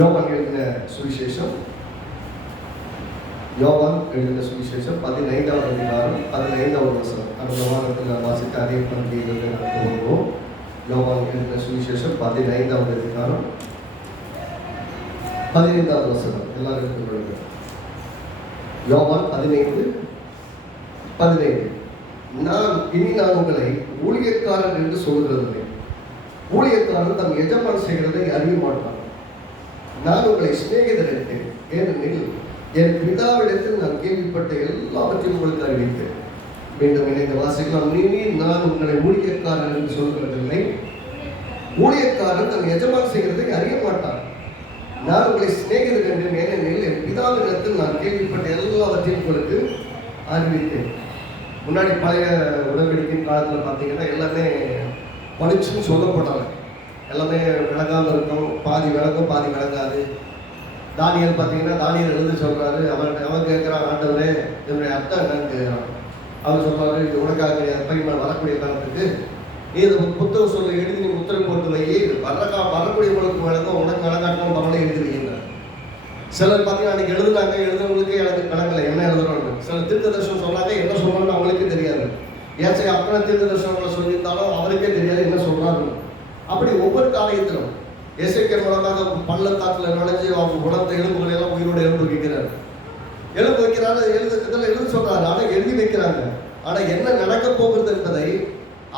யோவான் எழுதின சுவிசேஷம் 15வது அதிகாரம் 15வது வசனம். கடந்த வாரத்தில் நான் வாசித்த அதே பகுதியிலிருந்து நான் துவங்குவோம். யோவான் எழுதின சுவிசேஷம் 15வது அதிகாரம் 15வது வசனம். எல்லாரும் எடுத்துக்கொள்ளுங்க. யோவான் 15:15. நான் உங்களை ஊழியக்காரன் என்று சொல்கிறதில்லை. ஊழியக்காரன் தன் எஜமான் செய்கிறதை அறிய மாட்டான். நான் உங்களை சிநேகிதர் என்றேன், ஏனெனில் என் பிதாவிடத்தில் நான் கேள்விப்பட்ட எல்லாவற்றையும் உங்களுக்கு அறிவித்தேன். மீண்டும் இணைந்து வாசிக்கலாம். நான் உங்களை ஊழியக்காரன் என்று சொல்கிறதில்லை. ஊழியக்காரன் தன் எஜமான் செய்கிறதை அறிய மாட்டான். நான் உங்களை சிநேகிதர் என்றேன், ஏனெனில் என் பிதாவிடத்தில் நான் கேள்விப்பட்ட எல்லாவற்றையும் உங்களுக்கு அறிவித்தேன். முன்னாடி பழைய உடன்படிக்கையின் காலத்தில் பார்த்தீங்கன்னா எல்லாமே படிச்சுன்னு சொல்லப்பட்டாங்க. எல்லாமே விளங்காமல் இருக்கும், பாதி விளங்கும் பாதி விளங்காது. தானியல் பார்த்தீங்கன்னா தானியல் எழுதி சொல்கிறாரு. அவன் கேட்குறான், ஆண்டவரே என்னுடைய அர்த்தம் என்னன்னு கேட்குறான். அவர் சொல்கிறாரு, இது உனக்காக பையன் வரக்கூடிய காலத்துக்கு நீ இதை புத்தகம் சொல்ல எழுதி நீ முத்திரை போட்டு வை, வரக்கூடிய உங்களுக்கு விளங்கும், உனக்கு விளங்காட்டணும் பரவாயில்ல எழுதி வைங்க. சிலர் பார்த்தீங்கன்னா அன்றைக்கி எழுதுனவங்களுக்கே எனக்கு விளங்கலை என்ன எழுதுறோன்னு. சிலர் தீர்க்க தரிசனம் சொன்னாங்க, என்ன சொல்கிறான்னு அவங்களுக்கே தெரியாது. ஏன் அத்தனை தீர்க்க தரிசனங்களை சொல்லியிருந்தாலும் அவருக்கே தெரியாது என்ன சொல்கிறாரு. அப்படி ஒவ்வொரு காலத்திலும் எசேக்கியேல் மூலமாக பள்ளத்தாக்கில் நுழைஞ்சு அவங்க உணர்ந்த எலும்புகளை எல்லாம் உயிரோடு எழுந்து வைக்கிறார். எழுந்து வைக்கிறாரு, இதெல்லாம் எழுதி சொல்றாரு. ஆனால் எழுதி வைக்கிறாங்க. ஆனால் என்ன நடக்க போகிறது என்பதை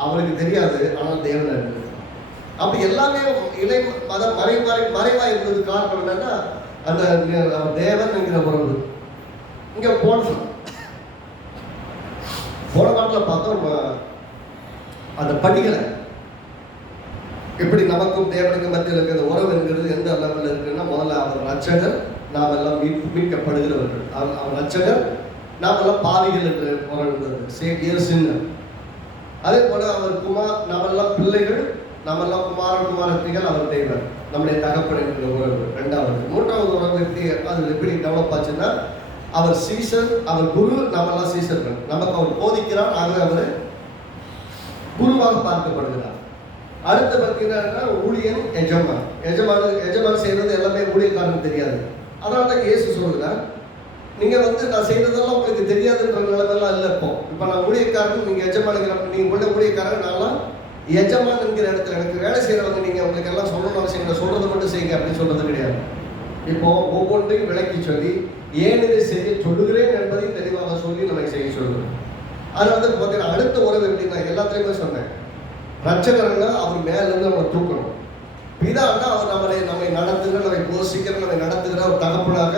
அவருக்கு தெரியாது. ஆனால் தேவன் அறிந்தது. அப்படி எல்லாமே இலை மதம் மறைவா இருந்தது. காரணம் என்னன்னா அந்த தேவன் என்கிற உறவு. இங்க போன காலத்தில் பார்த்தோம் அந்த படிகளை எப்படி நமக்கும் தேவனுக்கும் மத்தியில் இருக்கிற உறவு என்கிறது எந்த லெவலில் இருக்குன்னா, முதல்ல அவர் ரட்சகர், நாம் எல்லாம் மீட்கப்படுகிறவர்கள். அவர் ரட்சகர், நாம் எல்லாம் பாவிகள் என்று உறவு இருந்தது. சேவியர் சின்னர். அதே போல அவர் நாம் எல்லாம் பிள்ளைகள், நாம் எல்லாம் குமாரத்திகள், அவர் தேவர், நம்முடைய தகப்பன் என்கிற உறவு. மூன்றாவது உறவு அது எப்படி டெவலப் ஆச்சுன்னா, அவர் சீசர், அவர் குரு, நாமெல்லாம் சீசர்கள். நமக்கு அவர் போதிக்கிறார், ஆகவே அவர் குருவாக பார்க்கப்படுகிறார். அடுத்த பார்த்தீங்கன்னா ஊழியன் எஜமான் செய்யறது எல்லாமே ஊழியக்காரனுக்கு தெரியாது. அதனால தான் இயேசு சொல்லுகிறார், நீங்கள் நான் செய்யறதெல்லாம் உங்களுக்கு தெரியாதுன்ற நிலைமையெல்லாம் இல்லை. இப்போ நான் ஊழியக்காரன், நீங்கள் எஜமானுங்கிற, நீங்கள் உள்ள ஊழியக்காரன், நான்லாம் எஜமான் என்கிற இடத்துல எனக்கு வேலை செய்கிறவங்க நீங்கள் உங்களுக்கு எல்லாம் சொல்லணும் அவசியம் இல்லை, சொல்றது மட்டும் செய்யுங்க அப்படின்னு சொல்றது கிடையாது. இப்போ ஒவ்வொன்றையும் விளக்கி சொல்லி ஏன் இதை செய்ய சொல்லுகிறேன் என்பதை தெளிவாக சொல்லி நமக்கு செய்ய சொல்லுவேன். அதனால தான் பார்த்தீங்கன்னா அடுத்த உறவு எப்படி நான் எல்லாத்துலேயுமே சொன்னேன். ரட்சகர்னா அவர் மேலிருந்து நம்ம தூக்கணும். பிதான்னா அவர் நம்மை நடத்துகிற, நம்மை போஷிக்கிற, நம்மை நடத்துகிற ஒரு தகப்பனாக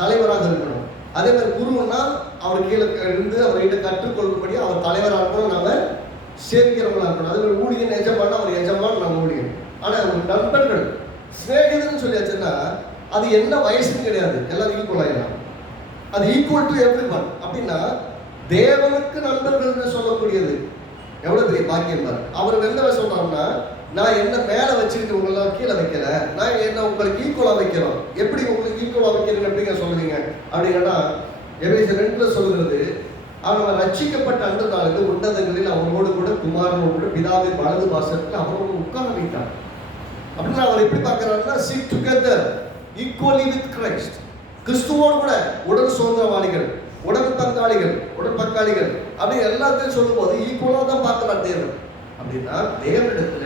தலைவராக இருக்கணும். அதே மாதிரி குருன்னா அவர் கீழே இருந்து அவர்கிட்ட கற்றுக்கொள்ளும்படி அவர் தலைவராக இருக்கணும், நம்ம சேவிக்கிறவங்களா இருக்கணும். அதே மாதிரி ஊழியன் எஜமான அவர் எஜமான், நம்ம ஊழியன். ஆனால் நண்பர்கள் சிநேகிதன்னு சொல்லியாச்சுன்னா அது என்ன வயசுன்னு கிடையாது, எல்லாரும் ஈக்குவல் ஆகிடலாம். அது ஈக்குவல் டு எவ்ரி ஒன். அப்படின்னா தேவனுக்கு நண்பர்கள் சொல்லக்கூடியது எவ்வளவு பெரிய பாக்கியம் பாரு. அவர் என்ன சொல்றாருன்னா, நான் என்ன மேல வச்சுக்கிட்டு உங்களெல்லாம் கீழே வைக்கல, நான் என்ன உங்களுக்கு ஈக்குவலா வைக்கிறோம். எப்படி உங்களுக்கு ஈக்குவலா வைக்கிறீங்க எப்படிங்க சொல்லுவீங்க அப்படின்னா, எபேசியர் 2 சொல்கிறது, அவர் ரட்சிக்கப்பட்ட அன்று நாளுக்கு உன்னதங்களில் அவரோடு கூட குமாரனோடு கூட பிதாவின் வலது பாசத்தில் அவரோடு உட்கார வைத்தார். அப்படின்னா அவர் எப்படி பார்க்கிறாருன்னா, sit together equally with Christ. கிறிஸ்துவோடு கூட உடல் சுதந்திரவாளிகள், உடன்பங்காளிகள் அப்படி எல்லாத்தையும் சொல்லும் போது ஈக்குவலா தான் பார்க்கிறார் தேவன். அப்படின்னா தேவனிடத்துல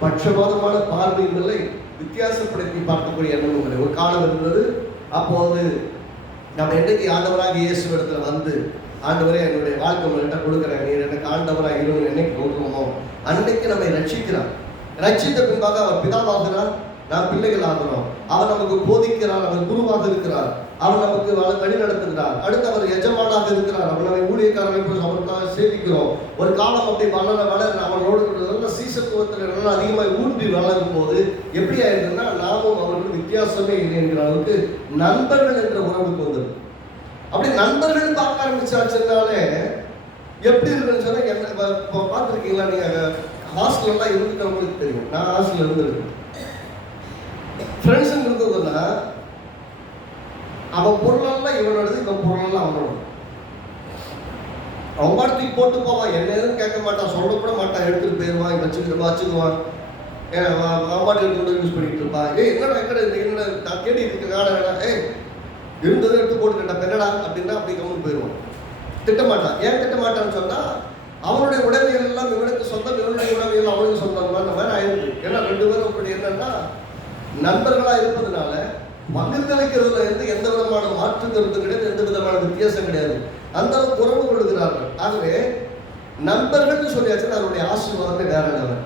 பட்சபாதமான பார்வையும் இல்லை, வித்தியாசப்படுத்தி பார்க்கக்கூடிய எண்ணமும் இல்லை. ஒரு காலம் இருந்தது. அப்போது நம்ம என்னைக்கு ஆண்டவராக இயேசு இடத்துல வந்து, ஆண்டவரே என்னுடைய வாழ்க்கை உங்கள்கிட்ட கொடுக்குறேன், நீர் எனக்கு ஆண்டவராக இருவன் என்னைக்கு கொடுக்கணுமோ அன்னைக்கு நம்மை ரட்சிக்கிறார். ரட்சித்த பின்பாக அவர் பிதாவாகிறார், நாம் பிள்ளைகள் ஆகிறோம். அவர் நமக்கு போதிக்கிறார், அவர் குருவாக இருக்கிறார், அவர் நமக்கு வழி நடத்துகிறார். அடுத்து அவர் எஜமானாக இருக்கிறார், அவர் நம்மை ஊழியக்காரனை அவருக்காக சேவிக்கிறோம். ஒரு காலம் அப்படி வளர அவர்களோடு சீசத்துவத்தில் நல்லா அதிகமாக ஊன்றி வளரும் போது எப்படி ஆயிருக்குன்னா, நாமும் அவர்களுக்கு வித்தியாசமே இல்லை என்கிற அளவுக்கு நண்பர்கள் என்ற உறவுக்கு வந்தது. அப்படி நண்பர்கள் பார்க்க ஆரம்பிச்சாச்சுனாலே எப்படி இருக்குன்னு சொன்னா, இப்போ பார்த்துருக்கீங்களா நீங்கள் ஹாஸ்டல்லாம் இருந்துக்கிறவங்களுக்கு தெரியும். நான் ஹாஸ்டல் இருந்திருக்கேன். ஃப்ரெண்ட்ஸுங்க இருந்ததுன்னா அவன் பொருளெல்லாம் இவனோடது, இவன் பொருளெல்லாம் அவனோட. அவன் பாட்டுக்கு போட்டு போவான், என்ன எதுவும் கேட்க மாட்டான், சொல்லக்கூட மாட்டான், எடுத்துட்டு போயிடுவான், வச்சுக்குவான். அவன் பாட்டு எடுத்து யூஸ் பண்ணிட்டு இருப்பான். என்னடா கேடி இருக்கு காண இருந்ததை எடுத்து போட்டுக்கிட்ட பெண்ணடா அப்படின்னா அப்படி கவனம் போயிடுவான். திட்டமாட்டான். ஏன் திட்டமாட்டான்னு சொன்னா அவனுடைய உடைமைகள் எல்லாம் இவனுக்கு சொந்தம், இவனுடைய உடைமைகள் அவனுக்கு சொந்தம் மாதிரி ஆயிருக்கு. ஏன்னா ரெண்டு பேரும் அப்படி என்னன்னா நண்பர்களா இருப்பதனால பகிர்ந்தளிக்கிறதுல இருந்து எந்த விதமான மாற்று கருத்து கிடையாது, எந்த விதமான வித்தியாசம் கிடையாது. அந்த அளவுக்கு உறவு கொள்ளுகிறார்கள். ஆகவே நண்பர்கள் சொல்லியாச்சுன்னா அவருடைய ஆசீர்வாதமே வேற லெவல்,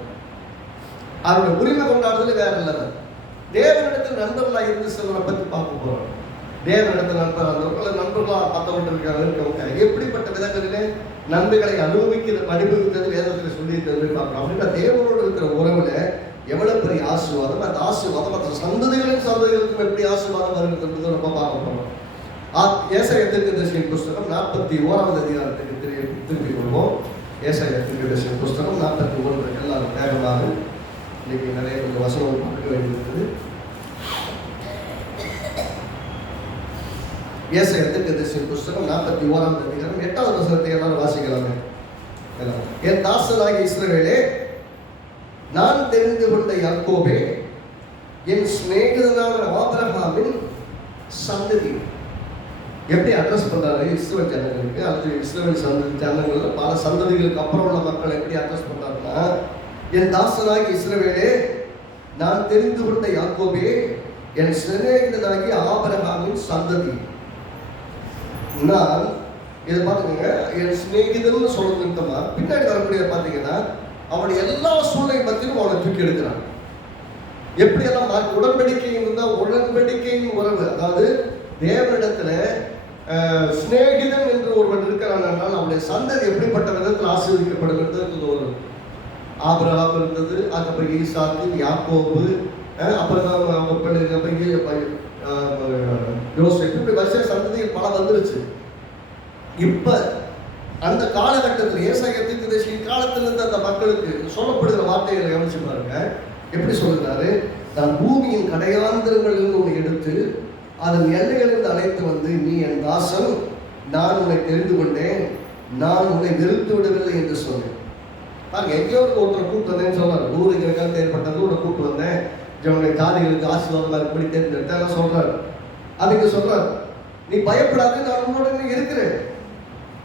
அவருடைய உரிமை கொண்டாடுறதுல வேற லெவல். தேவனிடத்தில் நண்பர்களா இருந்து சிலரை பற்றி பார்க்க போறோம். தேவனிடத்தில் நண்பர்களா பார்த்தவங்க இருக்கவங்க எப்படிப்பட்ட விதங்களிலே நன்மைகளை அனுபவித்தது வேதத்தில் சொல்லியிருக்கிறது பார்க்கலாம். அப்படின்னா தேவனோடு இருக்கிற உறவுல எவ்வளவு பெரிய ஆசீர்வாதம், அந்த ஆசீர்வாதம் மற்ற சந்ததிகளுக்கும் எப்படி ஆசீர்வாதம் வருகிறது ரொம்ப பார்க்க போறோம். ஏசாயா தீர்க்கதரிசியின் புஸ்தகம் 41வது அதிகாரத்துக்கு திருப்பி கொள்வோம். ஏசாயா தீர்க்கதரிசியின் புஸ்தகம் 41. எல்லாரும் வேகமாக இன்னைக்கு நிறைய கொஞ்சம் வசனம் பார்க்க வேண்டியிருக்குது. ஏசாயா தீர்க்கதரிசியின் புஸ்தகம் 41வது அதிகாரம் 8வது வசனத்தை எல்லாரும் வாசிக்கலாமே. என் தாசனாகிய இஸ்ரவேலே, நான் தெரிந்து கொண்ட யாக்கோபே, என் சிநேகிதனான ஆபிரகாமின் சந்ததி. எப்படி அட்ரஸ் பண்றாரு இஸ்ரவேல் ஜனங்களுக்கு, அல்லது இஸ்ரவேல் ஜனங்கள்ல பல சந்ததிகளுக்கு அப்புறம் உள்ள மக்கள் எப்படி அட்ரஸ் பண்றாருன்னா, என் தாசனாகி இஸ்ரவேலே, நான் தெரிந்து கொண்ட யாக்கோபே, என் சிநேகிதனாகி ஆபிரகாமின் சந்ததி. நான் இதை பார்த்துக்கோங்க, என் சிநேகிதன் சொல்றது நிமித்தமா பின்னாடி வரக்கூடிய பார்த்தீங்கன்னா அவனுடைய எல்லா சூழ்நிலை பற்றியும் அவனை தூக்கி எடுக்கிறான். எப்படியெல்லாம் உடன்படிக்கையின் இருந்தால் உடன்படிக்கையின் உறவு, அதாவது தேவனிடத்துல சிநேகிதன் என்று ஒருவன் இருக்கிறான். அவனுடைய சந்ததி எப்படிப்பட்ட விதத்தில் ஆசீர்வதிக்கப்படுகிறது. ஒரு ஆபிரகாம் இருந்தது, அதுக்கப்புறம் ஈசாக்கு, யாக்கோபு, அப்புறம் யோசேப்பு, இப்படி வருஷ சந்ததிகள் பல வந்துருச்சு. இப்ப அந்த காலகட்டத்தில் ஏசாயா தீர்க்கதரிசியின் காலத்திலிருந்து அந்த மக்களுக்கு சொல்லப்படுகிற வார்த்தைகளை கவனிச்சு பாருங்க. எப்படி சொல்றாரு, நான் பூமியின் கடையாந்திரங்களிலிருந்து உன்னை எடுத்து அதன் எல்லைகளிலிருந்து அழைத்து வந்து, நீ என் தாசன், நான் உன்னை தெரிந்து கொண்டேன், நான் உன்னை வெறுத்து விடவில்லை என்று சொன்னேன். பாருங்க, எங்கேயோ ஒருத்தரை கூப்பிட்டு வந்தேன்னு சொல்றாரு. ஊருக்கு ஏற்பட்டது உன்னை கூப்பிட்டு வந்தேன், உன்னுடைய ஜாதிகளுக்கு ஆசீர்வாதமா இருக்கும்படி தேர்ந்தெடுத்தேன் சொல்றாரு. அதுக்கு சொல்றாரு, நீ பயப்படாது, நான் உன்னோட இருக்கிறேன்.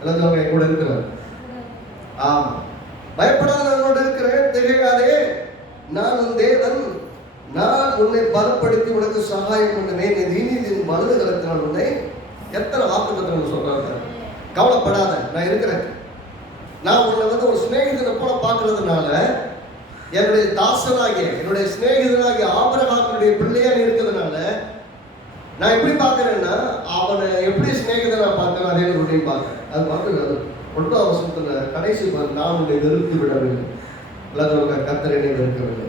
எல்லாரும் என் கூட இருக்கிறார். ஆமா, பயப்படாத, நான் உன்னோட இருக்கிறேன், திகையாதே, நான் உன் தேவன், நான் உன்னை பலப்படுத்தி உனக்கு சகாயம் பண்ணுவேன், நீதியின் வலது கரத்தினால் உன்னை. எத்தனை வாக்குத்தத்தங்கள் சொல்றாங்க. கவலைப்படாத, நான் இருக்கிறேன். நான் உன்னை ஒரு சிநேகிதனை போல பார்க்கறதுனால, என்னுடைய தாசனாகிய என்னுடைய சிநேகிதனாகிய ஆபிரகாமுடைய பிள்ளையா இருக்கிறதுனால நான் எப்படி பார்க்கிறேன்னா, அவனை எப்படி சிநேகிதனா பார்க்கிறேன் அதே ஒரு பார்க்கிறேன். அது பார்க்கறது 1ஆம் வசனத்துல கடைசி நான் உன்னை வெறுத்து விடவில்லை, அல்லது கர்த்தர் என்னை வெறுக்கவில்லை.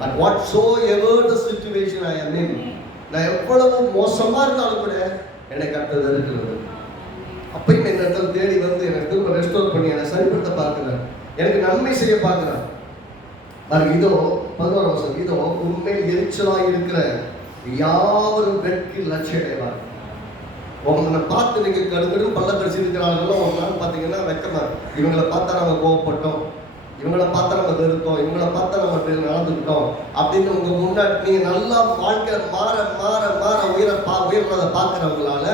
But whatsoever the situation I am in, நான் எவ்வளவு மோசமா இருந்தாலும் கூட என்னை கர்த்தர் வெறுக்கிறது. அப்பயும் என் இடத்துல தேடி வந்து எனக்கு திரும்ப ரெஸ்டோர் பண்ணி என்னை சரிப்படுத்த பார்க்கிறார், எனக்கு நன்மை செய்ய பார்க்கிறார். இதோ 11ஆம் வசனம், இதோ உண்மையில் எரிச்சலாக இருக்கிற யாவரும் வெட்கி லட்சியம் அடைவார். உங்களை பார்த்து நீங்க கடுக்கடும் பல்ல கடிச்சு இருக்கிறாங்களோ அவங்களாம் பார்த்தீங்கன்னா வெக்கமா, இவங்களை பார்த்தா நம்ம கோவப்பட்டோம், இவங்களை பார்த்தா நம்ம வெறுத்தோம், இவங்களை பார்த்தா நம்ம நடந்துக்கிட்டோம் அப்படின்னு உங்க முன்னாடி நீங்க நல்லா வாழ்க்கையில மாற மாற மாற உயர்றதை பார்க்கிறவங்களால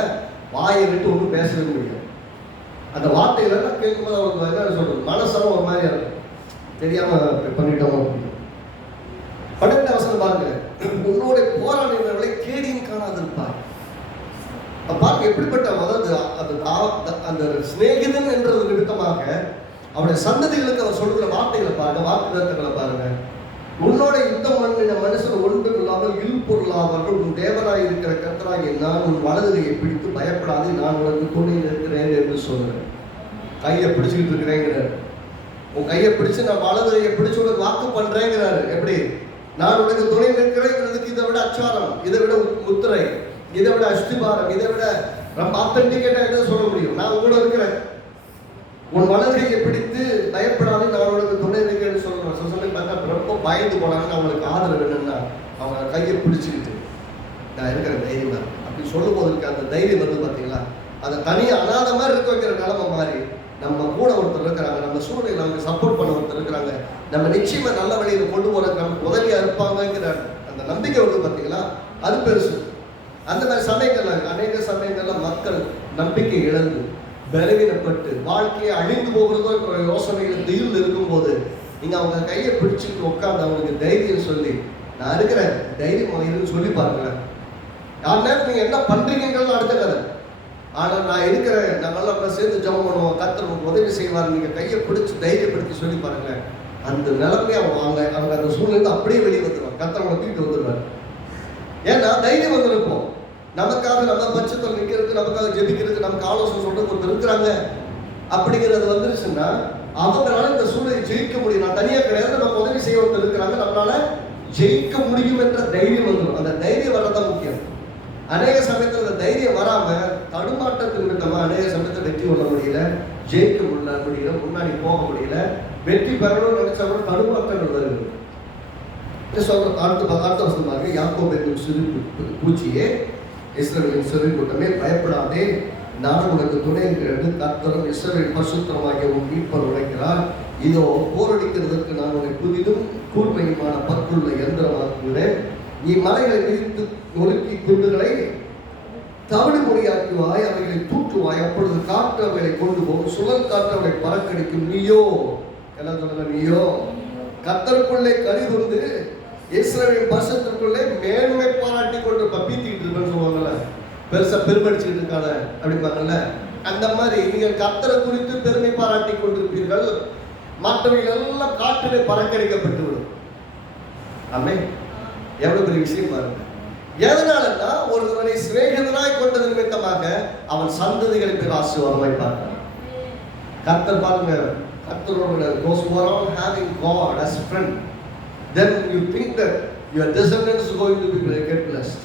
வாயை விட்டு ஒன்றும் பேசவே முடியும். அந்த வார்த்தைகளெல்லாம் கேட்கும்போது அவங்களுக்கு என்ன சொல்றது, மனசெல்லாம் ஒரு மாதிரியா இருக்கும், தெரியாம பண்ணிட்டோம். 12ஆம் வசனம் பாருங்க, உன்னோட போராடினவர்களை கேடியும் காணாதிருப்பார். பார்க்க எப்படிப்பட்ட, அதாவது அந்த சிநேகிதன் என்றது நிமித்தமாக அவருடைய சந்ததிகளுக்கு அவர் சொல்லுகிற வார்த்தைகளை பாருங்க, வாக்குத்தத்தங்களை பாருங்க. உன்னோட யுத்தம் பண்ணின மனுஷன் ஒன்றும் இல்லாமல் இல்பொருளாமல் உன் தேவனாய் இருக்கிற கர்த்தராகிய நான் உன் வலதுகையை பிடித்து பயப்படாது, நான் உனக்கு துணை இருக்கிறேன் என்று சொல்றேன். கையை பிடிச்சுக்கிட்டு இருக்கிறேங்கிறார். உன் கையை பிடிச்சு நான் வலதுகையை பிடிச்சு உனக்கு வாக்கு பண்றேங்கிறாரு. எப்படி? நான் உனக்கு துணை நிற்கிறேங்கிறதுக்கு இதை விட அச்சாரம், இதை விட முத்திரை, இதை விட அஸ்திபாரம், இதை விட ரொம்ப ஆத்தன்டிகேட்டா என்ன சொல்ல முடியும்? நான் உங்களோட இருக்கிறேன், உன் வலதுகையை பிடித்து பயப்படாது, நான் உனக்கு துணை இருக்கிறேன்னு சொல்றேன். சொல்லி பார்த்தா ரொம்ப பயந்து போனாங்கன்னு அவங்களுக்கு ஆதரவு என்னன்னா அவங்க கையை பிடிச்சிக்கிட்டு நான் இருக்கிற தைரியமா அப்படி சொல்லும் போது அந்த தைரியம் வந்து பார்த்தீங்களா, அதை தனியாக அனாத மாதிரி இருக்க வைக்கிற நிலைமை மாதிரி நம்ம கூட ஒருத்தர் இருக்கிறாங்க, நம்ம சூழ்நிலை நமக்கு சப்போர்ட் பண்ண ஒருத்தர் இருக்கிறாங்க, நம்ம நிச்சயமா நல்ல வழியில் கொண்டு போறதுக்கு நமக்கு உதவியா இருப்பாங்கிற அந்த நம்பிக்கை வந்து பார்த்தீங்களா அது பெருசு. அந்த மாதிரி சமயங்கள்ல அநேக சமயங்கள்ல மக்கள் நம்பிக்கை இழந்து பலவீனப்பட்டு வாழ்க்கையை அழிந்து போகிறதோ என்ற யோசனைகள் தியில் இருக்கும்போது நீங்க அவங்க கையை பிடிச்சிட்டு உட்காந்து அவங்களுக்கு தைரியம் சொல்லி, நான் இருக்கிறேன் தைரியம் இருக்குன்னு சொல்லி பாருங்களேன். யார் நேரம் நீங்க என்ன பண்றீங்கிறது அடுத்த கதை. ஆனா நான் இருக்கிறேன், நாங்கெல்லாம் சேர்ந்து ஜெபம் பண்ணுவோம், கர்த்தர் உங்களுக்கு உதவி செய்வார், நீங்க கையை பிடிச்சி தைரியப்படுத்தி சொல்லி பாருங்களேன். அந்த நிலைமையை அவங்க அந்த சூழ்நிலை அப்படியே வெளியே வந்துடுவாங்க. கர்த்தர் அவங்களை தூக்கிட்டு வந்துடுவார். ஏன்னா தைரியம் வந்திருப்போம். நமக்காக நம்ம பட்சத்தில் நிற்கிறதுக்கு, நமக்காக ஜெபிக்கிறதுக்கு, நமக்கு ஆலோசனை சொல்றது ஒருத்தர் இருக்கிறாங்க அப்படிங்கிறது வந்துருச்சுன்னா அவங்களால இந்த சூழலை ஜெயிக்க முடியும். நான் தனியாக கிடையாது, நம்ம உதவி செய்ய ஒருத்தர் இருக்கிறாங்க, நம்மளால ஜெயிக்க முடியும் என்ற தைரியம் வந்துடும். அந்த தைரியம் வர்றதான் முக்கியம். அநேக சமயத்தில் அந்த தைரியம் வராம தடுமாற்றத்தின் நிமித்தமா அநேக சமயத்தில் வெற்றி கொள்ள முடியல, ஜெயிக்க முடியல, முன்னாடி போக முடியல, வெற்றி பெறணும்னு நினைச்சா கூட தடுமாற்றங்கள் வருது. அடுத்த வருஷமாக யாக்கோபு என்னும் சிறு பூச்சியே, இஸ்ரவேலின் சிறு கூட்டமே பயப்படாதே, நான் உனக்கு துணை இருக்கிறது, கர்த்தரும் இஸ்ரவேல் பரிசுத்தமாகிய உன் மீட்பர் உரைக்கிறார். இதோ போரடிக்கிறதற்கு நான் உன்னை புதிதும் கூர்மையுமான பற்றுள்ள யந்திரமாக்குகிறேன். நீ மலைகளை விரித்து நொறுக்கி குண்டுகளை தவிடு மொழியாக்குவாய், அவைகளை தூற்றுவாய். அப்பொழுது காற்று அவைகளை கொண்டு போகும், சுழல் காற்று அவளை பறக்கடிக்கும். நீயோ எல்லாம் சொல்லுங்க, நீயோ கர்த்தருக்குள்ளே கலிதுண்டு இஸ்ரவேலின் பரிசுத்தத்திற்குள்ளே மேன்மை பாராட்டி கொண்டு பீத்திக்கிட்டு இருப்பேன்னு சொல்லுவாங்கல்ல, பெருசா பெருமடிச்சுக்கிட்டு இருக்காத அப்படிப்பாங்கல்ல. அந்த மாதிரி நீங்கள் கர்த்தரை குறித்து பெருமை பாராட்டி கொண்டிருப்பீர்கள், மற்றவர்கள் எல்லாம் காற்றிலே பறக்கடிக்கப்பட்டு விடும். ஆமே, எவ்வளவு பெரிய விஷயம் பாருங்க. எதனாலன்னா ஒருவனை சிநேகிதனாய் கொண்டது நிமித்தமாக அவன் சந்ததிகளை பேர் ஆசீர்வாதமாய் பார்க்கிறான். கர்த்தர் பாருங்க, கர்த்தரோட goes around having God as friend, then you think that your descendants is going to be get blessed.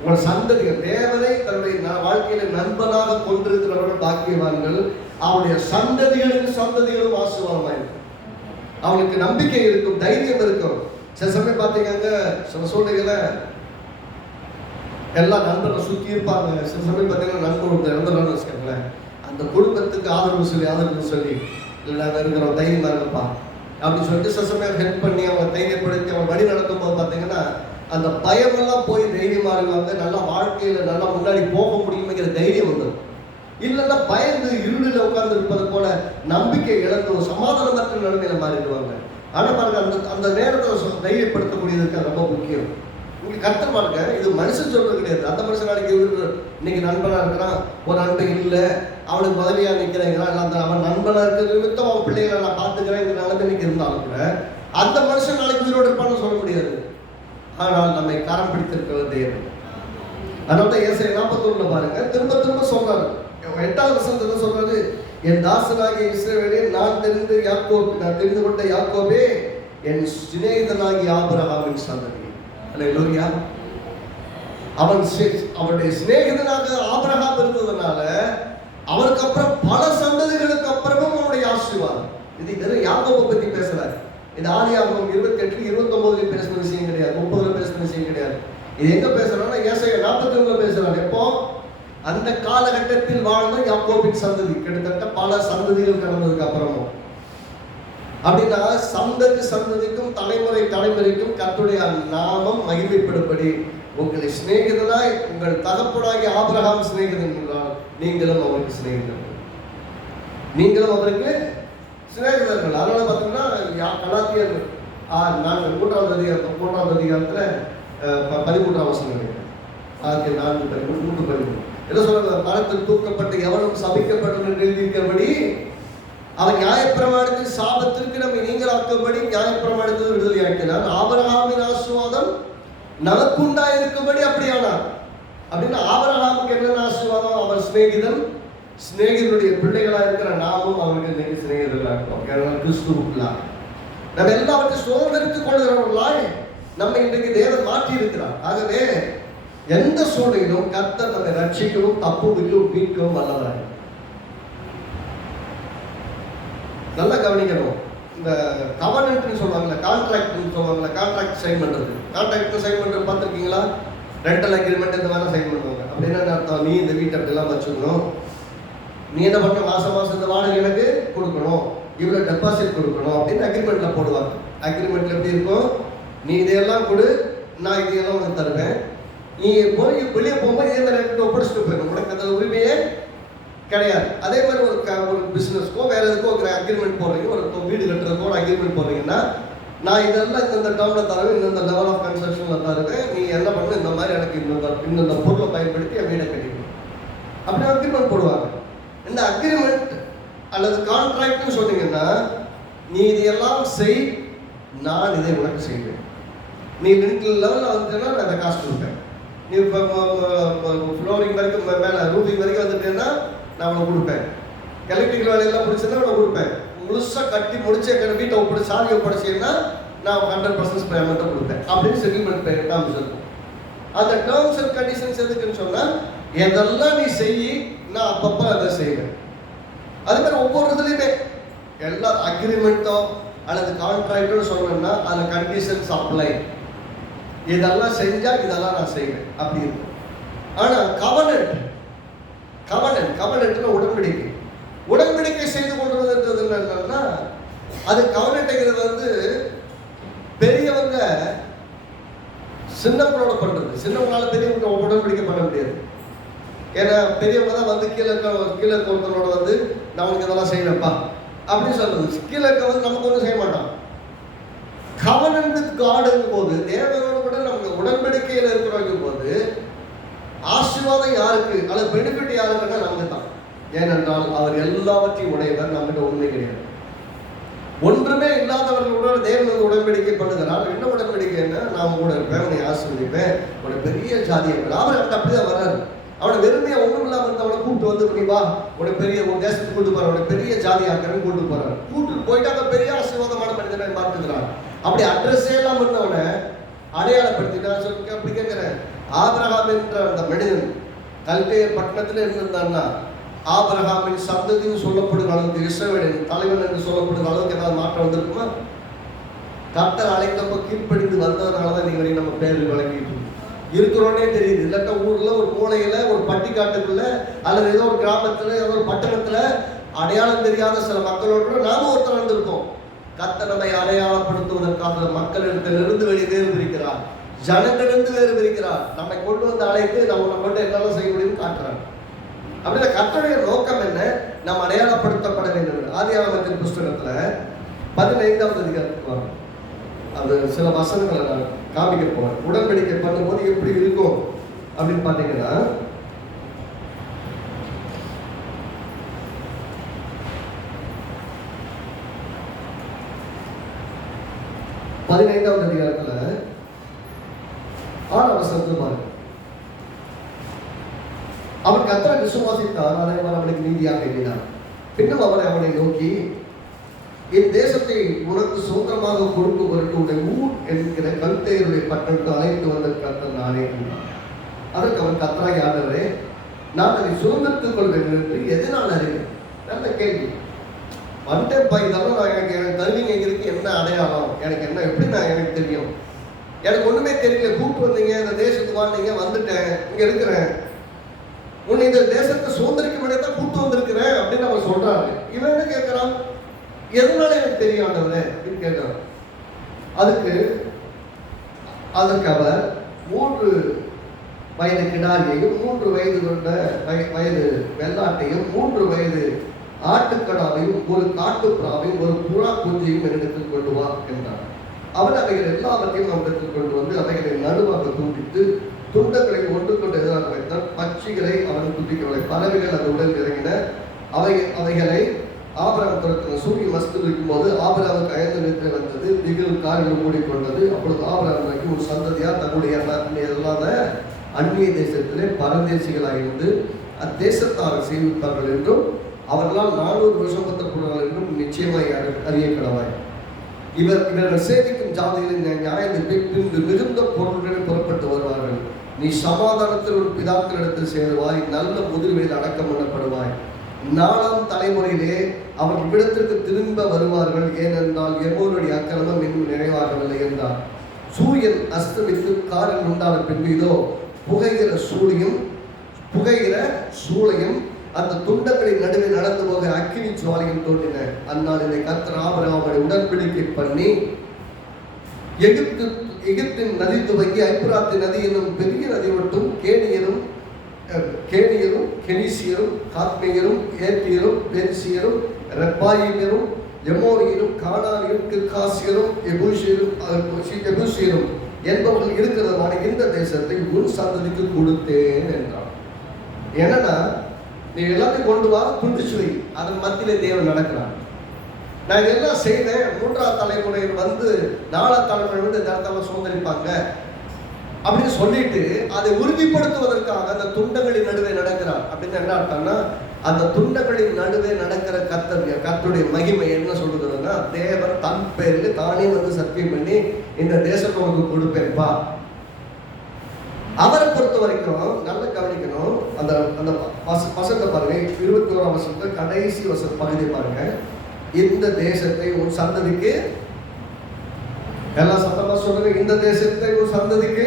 உங்கள் சந்ததிகள் தேவனை தன்னுடைய வாழ்க்கையில நண்பனாக கொண்டிருக்கிறவர்கள் பாக்கியவான்கள். அவனுடைய சந்ததிகளும் ஆசீர்வாதமாயிருக்கும். அவனுக்கு நம்பிக்கை இருக்கும், தைரியம் இருக்கும். சில சமயம் பார்த்தீங்க, சில சூழ்நிலைகளை எல்லா நண்பர்கள் சுற்றி இருப்பாங்க. சில சமயம் பார்த்தீங்கன்னா நண்பர் இறந்துடலாம்னு வச்சுக்கோங்களேன், அந்த குடும்பத்துக்கு ஆதரவு சொல்லி இல்லை நாங்கள் இருக்கிறோம் தைரியமாக இருப்பா அப்படின்னு சொல்லிட்டு சில சமயம் ஹெல்ப் பண்ணி அவங்க தைரியப்படுத்தி அவங்க வழி நடக்கும் போது பார்த்தீங்கன்னா அந்த பயமெல்லாம் போய் தைரியமாக இருக்காங்க. நல்லா வாழ்க்கையில் நல்லா முன்னாடி போக முடியுங்கிற தைரியம் வந்துடும். இல்லைன்னா பயந்து இருளில் உட்கார்ந்து இருப்பது போல நம்பிக்கை இழந்து ஒரு சமாதானமற்ற நிலைமையில மாறிடுவாங்க. ஆனால் பாருங்க, அந்த நேரத்தை தைரியப்படுத்தக்கூடியதுக்கு ரொம்ப முக்கியம். உங்களுக்கு கர்த்தர் பாருங்க, இது மனுஷன் சொல்றது கிடையாது. அந்த மனுஷன் நாளைக்கு இன்னைக்கு நண்பனாக இருக்கிறான், ஒரு நண்பன் இல்லை, அவனுக்கு உதவியாக நிற்கிறேங்கிறான், இல்லை அந்த அவன் நண்பனாக இருக்கிற நிமித்தம் அவன் பிள்ளைகளை நான் பார்த்துக்கிறேங்கிற நிலைமை இன்னைக்கு இருந்தாலும் கூட அந்த மனுஷன் நாளைக்கு உயிரோடு இருப்பான்னு சொல்ல முடியாது. ஆனால் நம்மை கரம் பிடித்திருக்கிற தேவன். அதனால தான் ஏசாயா 41 பாருங்க, திரும்ப திரும்ப சொல்றாரு. 8வது வசனத்துல சொல்றாரு, என் தாசனாகிய இஸ்ரவேலே, நான் தெரிந்து கொண்ட யாக்கோபே, என் சிநேகிதனாகிய ஆபிரகாமின் சந்ததி. அல்லேலூயா. அவனுடைய சிநேகிதனாக ஆபிரகாம் இருந்ததுனால அவனுக்கு அப்புறம் பல சந்ததிகளுக்கு அப்புறமும் அவனுடைய ஆசீர்வாதம். இது வெறும் யாக்கோபை பத்தி பேசுறாரு. இது ஆதியாகமம் 28, 29 பேசுற விஷயம் கிடையாது, 30 பேசுற விஷயம் கிடையாது. இது எங்க பேசுறான்னா ஏசாயா 41 பேசுறாரு. எப்போ? அந்த காலகட்டத்தில் வாழ்ந்த யாக்கோபின் சந்ததி, கிட்டத்தட்ட பல சந்ததிகள் கடந்ததுக்கு அப்புறமும். அப்படின்னா சந்ததிக்கும் தலைமுறைக்கும் கர்த்தருடைய நாமம் மகிமைப்படும்படி உங்களை சிநேகிதனாய் உங்கள் தகப்பனாகிய ஆபிரகாம் சிநேகிதன் என்றால் நீங்களும் அவருக்கு சிநேகிதர்கள், நீங்களும் அவருக்கு சிநேகிதர்கள். அதனால பார்த்தீங்கன்னா கலாத்தியர் 3வது அதிகாரத்துல 13ஆம் வசனம் நினைக்கிறேன். 4:13 என்ன சொல்றது? மரத்தில் தூக்கப்பட்டு எவனும் சபிக்கப்படும் என்று எழுதியிருக்கிறபடி அவன் நியாயப்பிரமாணத்தில் சாபத்திற்கு நம்மை நீங்களாக்கும்படி நியாயப்பிரமாணத்தில் விடுதலை ஆக்கினார். ஆபிரகாமின் ஆசீர்வாதம் நமக்கு உண்டாயிருக்கும்படி அப்படியானார். அப்படின்னா ஆபிரகாமுக்கு என்னென்ன ஆசீர்வாதம்? அவர் சிநேகிதனுடைய பிள்ளைகளா இருக்கிற நாமும் அவருக்கு சிநேகிதர்களா இருக்கிறோம். கிறிஸ்துவுக்குள்ளாக நம்ம எல்லாவற்றையும் சுதந்திரித்துக் கொள்கிறவர்களாய் நம்ம இன்றைக்கு தேவன் மாற்றி இருக்கிறார். ஆகவே எந்த சூழ்நிலையிலும் கர்த்தர் நம்மை ரட்சிக்கவும் தப்புவிக்கவும் மீட்கவும் வல்லவராய். நல்லா கவனிக்கணும். இந்த கவர்னன்ட்னு சொல்லுவாங்கல்ல, கான்ட்ராக்ட்னு சொல்லுவாங்கல்ல, கான்ட்ராக்ட் சைன் பண்ணுறது. கான்ட்ராக்ட் சைன் பண்ணுறது பார்த்துருக்கீங்களா? ரெண்டல் அக்ரிமெண்ட் இந்த மாதிரி சைன் பண்ணுவாங்க. அப்படின்னா அர்த்தம், நீ இந்த வீட்டை அப்படிலாம் வச்சுக்கணும், நீ என்ன பண்ண மாதம் இந்த வாடகை எனக்கு கொடுக்கணும், இவ்வளோ டெபாசிட் கொடுக்கணும் அப்படின்னு அக்ரிமெண்ட்டில் போடுவாங்க. அக்ரிமெண்ட்டில் எப்படி இருக்கும்? நீ இதையெல்லாம் கொடு, நான் இதையெல்லாம் உனக்கு தருவேன், நீ போய் வெளியே போகும்போது இதே மாதிரி ஒப்படைச்சிட்டு போயிடும், உனக்கு அந்த உரிமையே கிடையாது. அதே மாதிரி ஒரு பிஸ்னஸ்க்கோ வேற எதுக்கோ ஒரு அக்ரிமெண்ட் போடுறீங்க, ஒரு வீடு கட்டுறதுக்கோ ஒரு அக்ரிமெண்ட் போடுறீங்கன்னா, நான் இதெல்லாம் இந்த டேர்ம்ல தருவேன், இந்த லெவல் ஆஃப் கன்ஸ்ட்ரக்ஷன்ல தருவேன், நீ என்ன பண்ணு இந்த மாதிரி எனக்கு இந்த பொருளை பயன்படுத்தி என் வீடை கட்டிக்கணும் அப்படி அக்ரிமெண்ட் போடுவாங்க. இந்த அக்ரிமெண்ட் அல்லது கான்ட்ராக்ட்னு சொன்னீங்கன்னா, நீ இதையெல்லாம் செய், நான் இதை உனக்கு செய்வேன். நீ லிமிட்டல் லெவலில் வந்துட்டேன்னா நான் அதை காசு கொடுப்பேன். நீ இப்போ ஃப்ளோரிங் வரைக்கும் மேலே ரூஃபிங் வரைக்கும் வந்துட்டேன்னா நான் உனக்கு கொடுப்பேன். எலக்ட்ரிக்கல் வேலையெல்லாம் பிடிச்சதுன்னா உனக்கு கொடுப்பேன். முழுசாக கட்டி முடிச்சு எங்கள் வீட்டை ஒப்படை சாவி ஒப்படைச்சேன்னா நான் 100% பேமெண்ட்டை கொடுப்பேன் அப்படின்னு செட்டில்மெண்ட் டேர்ம்ஸ் இருக்கும். அந்த டேர்ம்ஸ் அண்ட் கண்டிஷன்ஸ் எதுக்குன்னு சொன்னால், எதெல்லாம் நீ செய்யி நான் அப்பப்போ அதை செய்வேன். அது மாதிரி ஒவ்வொரு இதுலையுமே எல்லா அக்ரிமெண்ட்டோ அல்லது கான்ட்ராக்டோ சொன்னோம்னா அதில் கண்டிஷன்ஸ் அப்ளை, இதெல்லாம் செஞ்சால் இதெல்லாம் நான் செய்வேன் அப்படி இருக்கும். ஆனால் கவனன்ட்னா உடன்படிக்கை செய்து கொள்வதுன்றது என்னன்னா, அது கவனன்ட்ங்கிறது வந்து பெரியவங்க சின்னவங்களோட பண்றது. சின்னவங்களால பெரியவங்க உடன்படிக்கை பண்ண முடியாது. ஏன்னா பெரியவங்க தான் வந்து கீழே ஒருத்தனோட வந்து நான் உனக்கு இதெல்லாம் செய்வேன்ப்பா அப்படின்னு சொல்றது. கீழே வந்து நமக்கு ஒன்றும் செய்ய மாட்டான். கவனன்ட் வித் காடுங்கும் போது, தேவனோட கூட நமக்கு உடன்படிக்கையில் இருக்கிறவங்க போது ஆசீர்வாதம் யாருக்கு அல்லது பெனிஃபிட் யாருக்குன்னா நமக்கு தான். ஏனென்றால் அவர் எல்லாவற்றையும் உடையவர், நம்மகிட்ட ஒன்றுமே கிடையாது. ஒன்றுமே இல்லாதவர்களோட தேவன் வந்து உடன்படிக்கை பண்ணுகிறார். என்ன உடன்படிக்கைன்னா, நான் கூட இருப்பேன், உன்னை ஆசீர்வதிப்பேன், உன்னை பெரிய ஜாதியை. அவர் அப்படிதான் வர்றாரு. அவனை வெறுமையா ஒன்றும் இல்லாமல் இருந்தவனை கூப்பிட்டு வந்து நீ வா, உன்னை பெரிய ஒரு தேசத்துக்கு கூட்டு போறான், உன்னை பெரிய ஜாதி ஆக்கிறன்னு கூட்டு போறாரு. கூட்டு போயிட்டு அந்த பெரிய ஆசீர்வாதமான மனிதனை பார்த்துக்கிறான். அப்படி அட்ரஸே எல்லாம் இருந்தவனை அடையாளப்படுத்தினா சொல்லி அப்படி கேட்கிறேன். ஆபிரகாம் என்ற அந்த மனிதன் கல்தேயர் பட்டணத்தில் இருந்திருந்தான்னா, ஆபிரகாமின் சந்ததியும் சொல்லப்படுகிற அளவுக்கு, இஸ்ரவேலின் தலைவன் என்று சொல்லப்படுகிற அளவுக்கு ஏதாவது மாற்றம் வந்திருக்குமா? கர்த்தர் அழைத்தப்ப கீழ்ப்படிந்து வந்ததுனாலதான் நீங்க நம்ம பேரில் வழங்கிட்டு இருக்கிறோன்னே தெரியுது. இல்லாட்ட ஊர்ல ஒரு மூலையில ஒரு பட்டிக்காட்டுக்குள்ள அல்லது ஏதோ ஒரு கிராமத்துல ஏதோ ஒரு பட்டணத்துல அடையாளம் தெரியாத சில மக்களோடு நாம ஒருத்தர் வந்திருக்கோம். கர்த்தர் நம்மை அடையாளப்படுத்துவதற்காக மக்களிடத்திலிருந்து வேறு பிரிக்கிறார், ஜனங்களிலிருந்து வேறு பிரிக்கிறார். நம்மை கொண்டு வந்து அழைத்து நம்ம கொண்டு என்னெல்லாம் செய்ய முடியும்னு காட்டுறார். அப்படின்னா கர்த்தருடைய நோக்கம் என்ன? நாம் அடையாளப்படுத்தப்பட வேண்டும். ஆதியாகமத்தின் புஸ்தகத்துல 15ஆவது அதிகாரத்துக்கு வரும். அது சில வசனங்களை நான் காமிக்க போறேன். உடன்படிக்கை பண்ணும்போது எப்படி இருக்கும் அப்படின்னு பாத்தீங்கன்னா, பதினைந்தாவது அதிகாரத்துல 6ஆம் வசனத்துல பாருங்க. அவன் கர்த்தரை விசுவாசித்தார், அவர் அவனுக்கு நீதியாக எண்ணினார். பின்னும் அவனை நோக்கி, என் தேசத்தை உனக்கு சுதந்திரமாக கொடுக்கும் பொருட்டு உன்னை ஊர் என்கிற கல்தேயருடைய பட்டணத்தை அழைத்து வந்த கர்த்தர் நானே என்றார். அதற்கு அவன், கர்த்தராகிய ஆண்டவரே, நான் அதை சுதந்திரத்துக் கொள்வேன் என்று எதனால் அறிவேன்? நல்ல கேள்வி. வந்துட்டேன்ப்பா, இதெல்லாம் நான் எனக்கு தருவீங்க, இருக்கு என்ன அடையாளம், எனக்கு என்ன எப்படி நான் எனக்கு தெரியும்? எனக்கு ஒண்ணுமே தெரியல. கூப்பிட்டு வந்தீங்க, இந்த தேசத்துக்கு வாழ்ந்தீங்க, வந்துட்டேன், இங்க இருக்கிறேன், உன்னை இந்த தேசத்தை சுதந்திரிக்க முடியாது தான் கூப்பிட்டு வந்திருக்கிறேன் அப்படின்னு அவன் சொல்றாரு. இவன் என்ன கேட்கிறான்? எதனால எனக்கு தெரியும் ஆண்டவரே அப்படின்னு கேட்கிறான். அதற்கு அவர் 3 வயது கிடாரியையும் 3 வயது கொண்ட வயது வெள்ளாட்டையும் 3 வயது ஆட்டுக்கடாவையும் 1 காட்டுப்புறாவையும் 1 புறா குஞ்சையும் என்னிடத்தில் கொண்டு வா என்றார். அவர் அவைகள் எல்லாவற்றையும் நம்மிடத்தில் கொண்டு வந்து அவைகளை நடுவாக தூண்டித்து துண்டங்களை ஒன்று கொண்டு எதிராக வைத்தார். பட்சிகளை அவன் துண்டிக்கவில்லை. பறவைகள் அது உடல் இறங்கின. அவைகளை ஆபிரகாம் துரத்தின. சூரியன் மஸ்து இருக்கும் போது ஆபிரகாமுக்கு 5 நித்திரை வந்தது. திகில் காரில் மூடிக்கொண்டது. அப்பொழுது ஆபிரகாம் ஒரு சந்ததியார் தன்னுடைய இல்லாத அந்நிய தேசத்திலே பரதேசிகளாக இருந்து அத்தேசத்தார் சேமிப்பார்கள் என்றும் அவர்களால் 400 வருஷம் பத்தப்படுவார்கள் என்றும் நிச்சயமாய் அறிய கடவாய். இவர்கள் சேவிக்கும் ஜாதிகளின் நியாயத்தை பின்பு மிகுந்த பொருளுடன் புறப்பட்டு வருவார்கள். நீ சமாதானத்தில் ஒரு பிதாக்களிடத்தில் சேருவாய், நல்ல முதிர்வையில் அடக்கம் பண்ணப்படுவாய். 4ஆம் தலைமுறையிலே அவர்கள் இடத்திற்கு திரும்ப வருவார்கள். ஏனென்றால் எம்மோருடைய அக்கிரமம் இன்னும் நிறைவாகவில்லை என்றார். சூரியன் அஸ்தமித்து காரில் உண்டான பின்பு இதோ புகைகிற சூளையும் அந்த துண்டங்களின் நடுவே நடந்து போக அக்கினி ஜுவாலையும் தோன்றின. அந்நாள் இதை கர்த்தர் ஆபிரகாமை உடன்படிக்கை பண்ணி எகிப்து எகிப்தின் நதி துவங்கி ஐப்பிராத்து நதி என்னும் பெரிய நதி மட்டும் கேனியரும் கெனிசியரும் காத்மேயரும் ஏத்தியரும் பெரிசியரும் ரெப்பாயிமரும் எமோரியரும் கானானியரும் கிர்காசியரும் எபூசியரும் என்பவர்கள் இருக்கிறதுனால இந்த தேசத்தை உன் சந்ததிக்கு கொடுத்தேன் என்றான். என்னன்னா, நீ எல்லாத்தையும் கொண்டு வா, துண்டிச்சு வை, அதன் மத்தியிலே தேவன் நடக்கிறான். நான் இதெல்லாம் செய்தேன், 3ஆம் தலைமுறையில் வந்து 4ஆம் தலைமுறை வந்து இந்த இடத்துல சுதந்திரிப்பாங்க அப்படின்னு சொல்லிட்டு அதை உறுதிப்படுத்துவதற்காக அந்த துண்டங்களின் நடுவே நடக்கிறார். அப்படின்னு என்ன அர்த்தம்னா, அந்த துண்டங்களின் நடுவே நடக்கிற கர்த்தருடைய மகிமை என்ன சொல்லுகிறதுன்னா, தேவன் தன் பேரில் தானே வந்து சத்தியம் பண்ணி இந்த தேசத்தை உனக்கு கொடுப்பேன்பா. அவரை பொறுத்த வரைக்கும் நல்லா கவனிக்கணும். அந்த அந்த வசனத்தை பாருங்க, 21ஆம் வசனத்தை கடைசி பகுதி பாருங்க. இந்த தேசத்தை உன் சந்ததிக்கு, எல்லாம் சத்தமா சொல்றேன், இந்த தேசத்தை உன் சந்ததிக்கு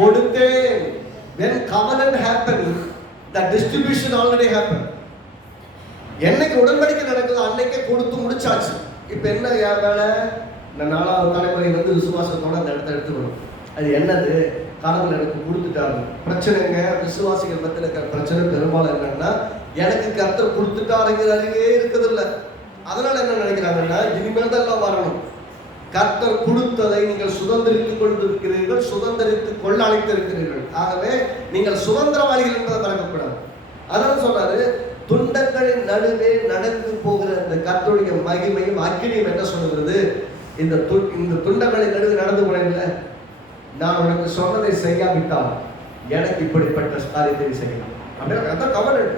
கொடுத்தேன். When covenant happened, the distribution already happened. என்னைக்கு உடன்படிக்கை நடக்குது அன்னைக்கே கொடுத்து முடிச்சாச்சு. இப்ப என்ன யார் வேலை? இந்த 4ஆவது தலைமுறை வந்து விசுவாசத்தோட அந்த இடத்த எடுத்துக்கணும். அது என்னது? கடவுள் எனக்கு கொடுத்துட்டாரு. பிரச்சனைங்க, விசுவாசிகள் மத்தியில் இருக்கிற பிரச்சனை பெரும்பாலும் என்னன்னா, எனக்கு கர்த்தர் கொடுத்துட்டாருங்கிற அறிவே இருக்குது இல்லை. அதனால என்ன நினைக்கிறாங்கன்னா, இனிமேல் தான் எல்லாம் வரணும். கர்த்தர் கொடுத்ததை நீங்கள் சுதந்திரித்துக் கொண்டிருக்கிறீர்கள், சுதந்திரித்துக் கொள்ள அழைத்திருக்கிறீர்கள். ஆகவே நீங்கள் சுதந்திரவாதிகள் என்பதை மறக்கக்கூடாது. அதனால சொல்றாரு, துண்டங்களின் நடுவே நடந்து போகிற இந்த கர்த்தருடைய மகிமையும் அக்கினியும் என்ன சொல்லுகிறது? இந்த துண்டங்களின் நடுவே நடந்து போனேன்ல, நான் உனக்கு சொன்னதை செய்யாவிட்டால் எனக்கு இப்படிப்பட்ட காரியத்தை செய்யலாம் அப்படின்னு அதான் கவர்னட்.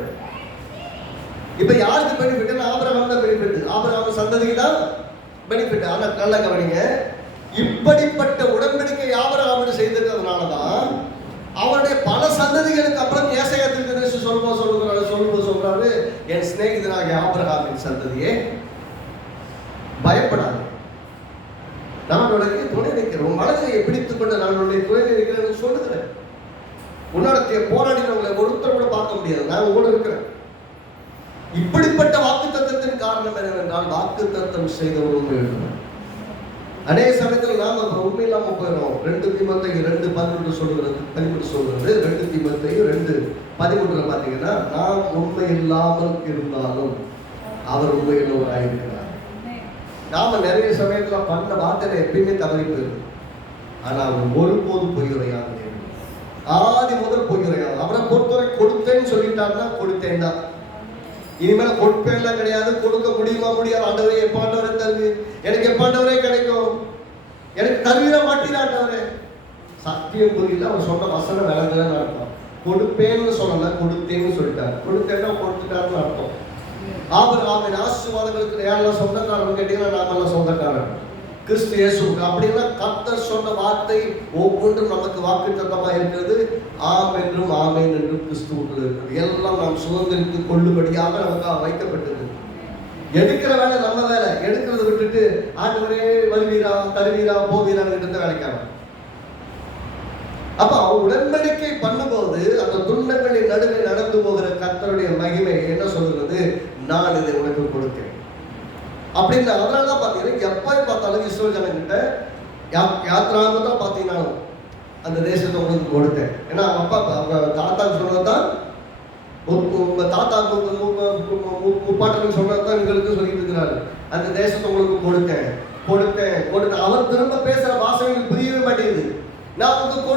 இப்ப யாருக்கு பெனிஃபிட்? ஆபிரகாம் தான் பெனிஃபிட், ஆபிரகாம் சந்ததிக்கு தான் பெனிஃபிட். ஆனா நல்லா கவனிங்க, இப்படிப்பட்ட உடன்படிக்கை ஆபிரகாம் செய்திருக்கிறதுனாலதான் அவருடைய பல சந்ததிகளுக்கு அப்புறம் ஏசாயா தீர்க்கதரிசி சொல்றாரு, என் சிநேகிதனாகிய ஆபிரகாமின் சந்ததியே பயப்படாது, நான் உனக்கு துணை நிற்கிறேன், மனதை பிடித்துக் கொண்டு நான் உன்னுடைய துணை நிற்கிறேன் சொல்லுகிறேன். உன்னோட போராடினவங்களை ஒருத்தர் கூட பார்க்க முடியாது, நான் கூட இருக்கிறேன். இப்படிப்பட்ட வாக்கு தத்தத்தின் காரணம் என்னவென்றால், வாக்கு தத்தம் செய்தவர் உண்மை எழுதும். அநேக சமயத்தில் நாம உண்மை இல்லாம போயிடும். 2 தீமோத்தேயு 2:13 சொல்கிறது, 2 தீமோத்தேயு 2:13 பார்த்தீங்கன்னா, நாம் உண்மை இல்லாமல் இருந்தாலும் அவர் உண்மையுள்ளவராக இருக்கிறார். நாம நிறைய சமயத்துல பண்ண வார்த்தையில எப்பயுமே தவறி போயிடும். ஆனா அவர் ஒருபோதும் பொய்யுரையாது, ஆதி முதல் பொய்யுரையாது. அவரை பொறுத்தவரை கொடுத்தேன்னு சொல்லிட்டாருன்னா கொடுத்தேன் தான். இனிமேல் கொடுப்பேன்லாம் கிடையாது, கொடுக்க முடியுமா முடியாது. ஆண்டவரே எப்பாண்டவரே தருவி, எனக்கு எப்பாண்டவரே கிடைக்கும், எனக்கு தருவீரா மாட்டீரா ஆண்டவரே. சத்தியம் புரியல, அவர் சொன்ன வசனம் விளங்கலன்னு அர்த்தம். கொடுப்பேன்னு சொல்லல, கொடுத்தேன்னு சொல்லிட்டாரு. கொடுத்தேன்னா கொடுத்துட்டாருன்னு அர்த்தம். ஆபிரகாமின் ஆசீர்வாதங்களுக்கு யாரெல்லாம் சொந்தக்காரன் கேட்டீங்கன்னா, நாமெல்லாம் சொந்தக்காரன் கிறிஸ்து இயேசுவுக்கு. அப்படின்னா கர்த்தர் சொன்ன வார்த்தை ஒவ்வொன்றும் நமக்கு வாக்குத்தத்தமா இருக்கிறது. ஆம் என்றும் ஆமேன் என்றும் கிறிஸ்துவுக்குள் இருக்கிறது. எல்லாம் நாம் சுதந்திரித்து கொள்ளும்படியாக நமக்கு வைக்கப்பட்டது. எடுக்கிற வேலை நம்ம வேலை. எடுக்கிறத விட்டுட்டு ஆண்டவரே வருவீரா தருவீரா போவீரான்னு இருந்த வேலைக்காக. அப்ப உடன்படிக்கை பண்ணும்போது அந்த துண்டங்களின் நடுவே நடந்து போகிற கர்த்தருடைய மகிமை என்ன சொல்கிறது? நான் இதை உனக்கு கொடுத்தேன் அப்படின்னு. அதனாலதான் பாத்தீங்கன்னா, எப்ப பார்த்தாலும் இஸ்ரவேல் ஜனங்கிட்ட யாத்ராம தான் பாத்தீங்கன்னாலும் அந்த தேசத்தை உங்களுக்கு கொடுத்தேன். ஏன்னா அப்பா தாத்தாக்கு சொன்னதான், தாத்தா முப்பாட்டன்னு சொன்னதான் எங்களுக்கு சொல்லிட்டு இருக்கிறாரு. அந்த தேசத்தை உங்களுக்கு கொடுத்தேன் கொடுத்தேன் கொடுத்தேன். அவர் திரும்ப பேசுற வாசகங்களுக்கு புரியவே மாட்டேங்குது. நான் உங்களுக்கு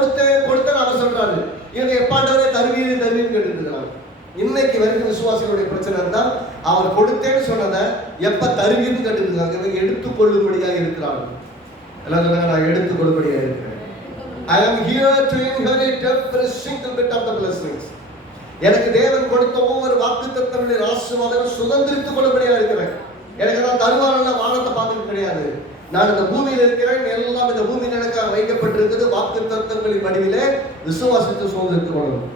கொடுத்தேன் அவர் சொல்றாரு. இவங்க எப்பாண்டவரே தருவீர் தருவீன்னு கேட்டு இருக்கிறாங்க. இன்னைக்கு வரைக்கும் விசுவாசிகளுடைய பிரச்சனை இருந்தால், அவர் கொடுத்தேன்னு சொன்னதை எப்ப தருவீர்னு கேட்டு இருக்காங்க. இவங்க எடுத்துக்கொள்ளும்படியாக இருக்கிறாங்க. எல்லாம் சொன்னாங்க, நான் எடுத்துக்கொள்ளும்படியாக இருக்கிறேன். I am here to inherit every single bit of the blessings. எனக்கு தேவன் கொடுத்த ஒவ்வொரு வாக்குத்தத்தங்களுடைய ஆசீர்வாதங்களை சுதந்திரித்துக் கொள்ளும்படியாக இருக்கிறேன். எனக்கு தான் தருவாரல்ல வானத்தை பார்த்துட்டு கிடையாது. நான் இந்த பூமியில் இருக்கிறேன், எல்லாம் இந்த பூமியில் எனக்கு வைக்கப்பட்டிருக்கிறது. வாக்குத்தத்தங்களின் வடிவிலே விசுவாசத்தை சுதந்திரித்துக் கொள்ளணும்.